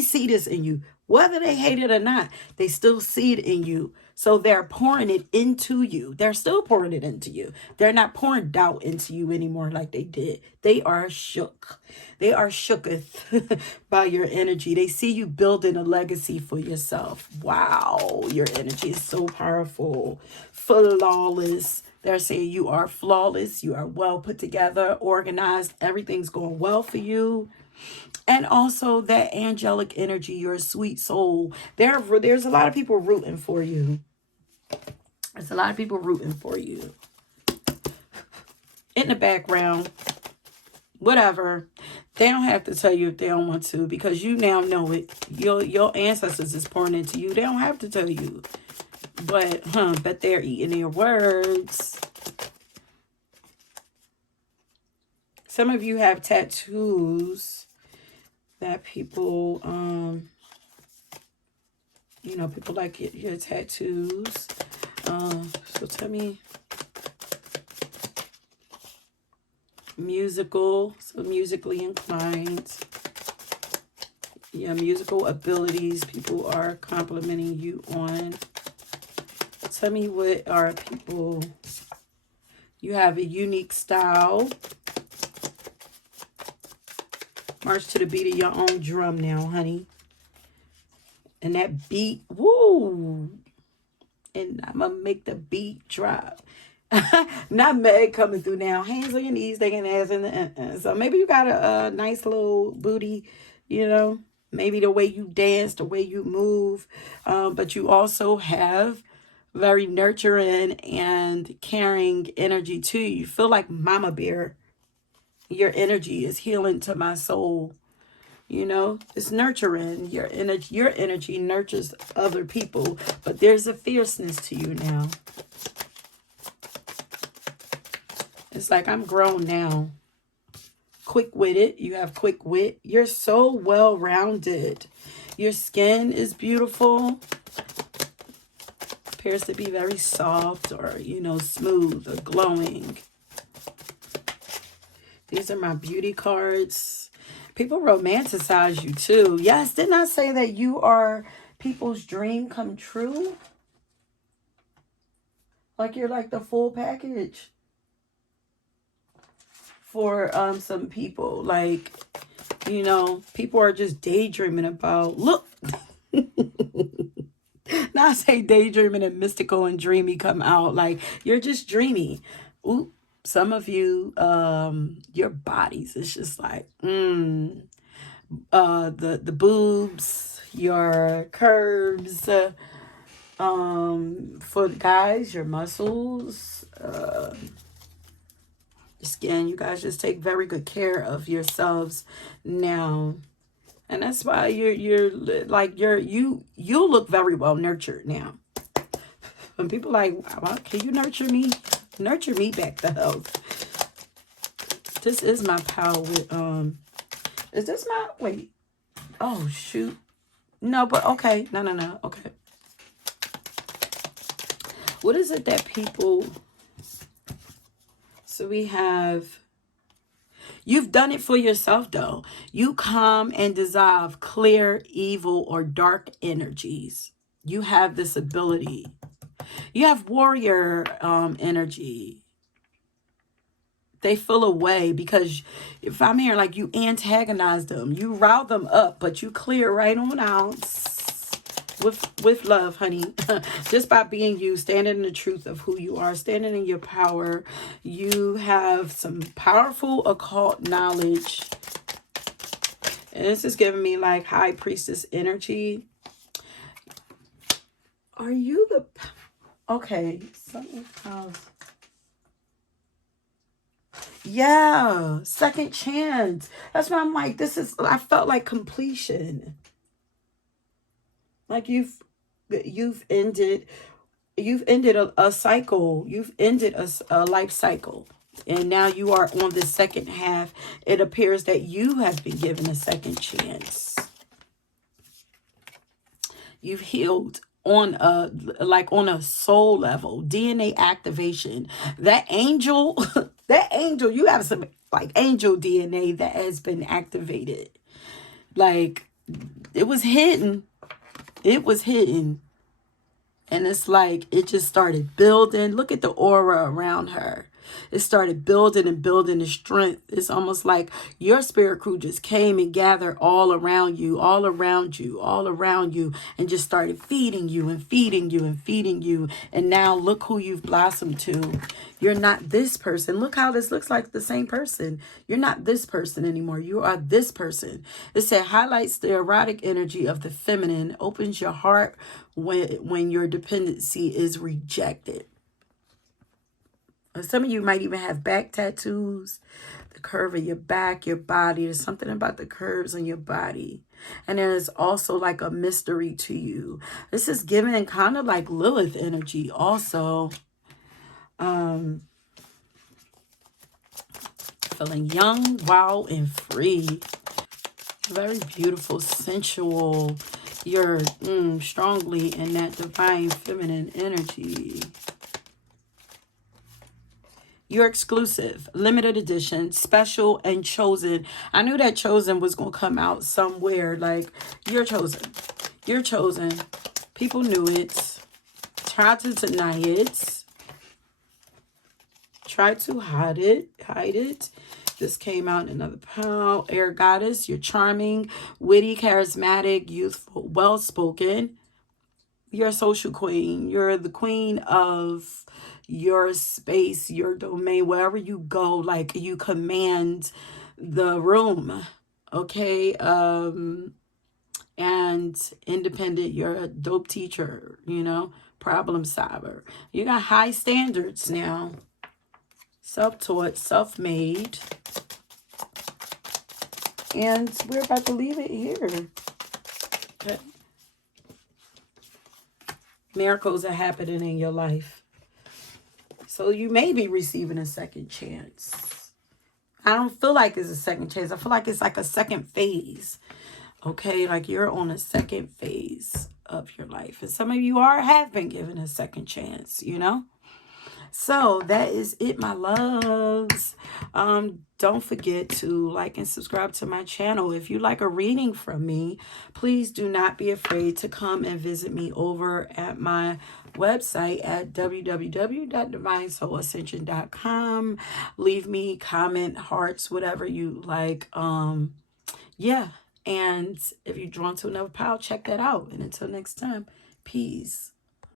see this in you. Whether they hate it or not, they still see it in you. So they're pouring it into you. They're still pouring it into you. They're not pouring doubt into you anymore like they did. They are shook. They are shooketh by your energy. They see you building a legacy for yourself. Wow, your energy is so powerful. Flawless. They're saying you are flawless. You are well put together, organized. Everything's going well for you. And also that angelic energy, your sweet soul. There's a lot of people rooting for you. There's a lot of people rooting for you. In the background, whatever. They don't have to tell you if they don't want to, because you now know it. Your ancestors is pouring into you. They don't have to tell you. But, but they're eating their words. Some of you have tattoos that people, you know, people like your tattoos. So tell me. musical, so musically inclined. Yeah, musical abilities people are complimenting you on. Tell me, what are people... You have a unique style. March to the beat of your own drum now, honey. And that beat, woo! And I'm going to make the beat drop. Not Meg coming through now. Hands on your knees, taking ass in the... So maybe you got a nice little booty, you know. Maybe the way you dance, the way you move. But you also have very nurturing and caring energy too. You feel like Mama Bear. Your energy is healing to my soul. You know, it's nurturing. Your energy nurtures other people, but there's a fierceness to you now. It's like, I'm grown now. Quick-witted. You have quick wit. You're so well-rounded. Your skin is beautiful. Appears to be very soft or, you know, smooth or glowing. These are my beauty cards. People romanticize you too. Yes, didn't I say that you are people's dream come true? Like you're like the full package for some people. Like, you know, people are just daydreaming about, look. Now I say daydreaming and mystical and dreamy come out. Like, you're just dreamy. Ooh, some of you, your bodies, it's just like, the boobs, your curves, for the guys, your muscles, skin. You guys just take very good care of yourselves now. And that's why you look very well nurtured now. When people like, well, can you nurture me? Nurture me back to health. This is my power with, is this my, wait. Oh, shoot. No, but okay. No. Okay. What is it that people, so we have, you've done it for yourself though. You calm and dissolve clear, evil, or dark energies. You have this ability. You have warrior energy. They feel away because if I'm here, like, you antagonize them, you rile them up, but you clear right on out with love, honey. Just by being you, standing in the truth of who you are, standing in your power. You have some powerful occult knowledge. And this is giving me like high priestess energy. Are you the... Okay, something else. Yeah, second chance. That's why I'm like, this is, I felt like completion. Like you've ended a cycle. You've ended a life cycle. And now you are on the second half. It appears that you have been given a second chance. You've healed on a soul level, DNA activation. That angel, you have some like angel DNA that has been activated. Like, it was hidden. And it's like, it just started building. Look at the aura around her. It started building and building the strength. It's almost like your spirit crew just came and gathered all around you, and just started feeding you and feeding you and feeding you. And now look who you've blossomed to. You're not this person. Look how this looks like the same person. You're not this person anymore. You are this person. It said highlights the erotic energy of the feminine, opens your heart when your dependency is rejected. Some of you might even have back tattoos, the curve of your back, your body. There's something about the curves on your body. And there's also like a mystery to you. This is giving kind of like Lilith energy also. Feeling young, wild, and free. Very beautiful, sensual. You're strongly in that divine feminine energy. You're exclusive, limited edition, special, and chosen. I knew that chosen was going to come out somewhere. Like, you're chosen. You're chosen. People knew it. Tried to deny it. Tried to hide it. This came out in another pile. Air goddess. You're charming, witty, charismatic, youthful, well-spoken. You're a social queen. You're the queen of your space, your domain, wherever you go, like you command the room. Okay. And independent, you're a dope teacher, you know, problem solver. You got high standards now. Self-taught, self-made. And we're about to leave it here. Okay. Miracles are happening in your life. So you may be receiving a second chance. I don't feel like it's a second chance. I feel like it's like a second phase. Okay, like you're on a second phase of your life. And some of you have been given a second chance, you know? So that is it, my loves. Don't forget to like and subscribe to my channel. If you like a reading from me, please do not be afraid to come and visit me over at my website at www.divinesoulascension.com. Leave me comment, hearts, whatever you like. Yeah. And if you're drawn to another pile, check that out. And until next time, peace.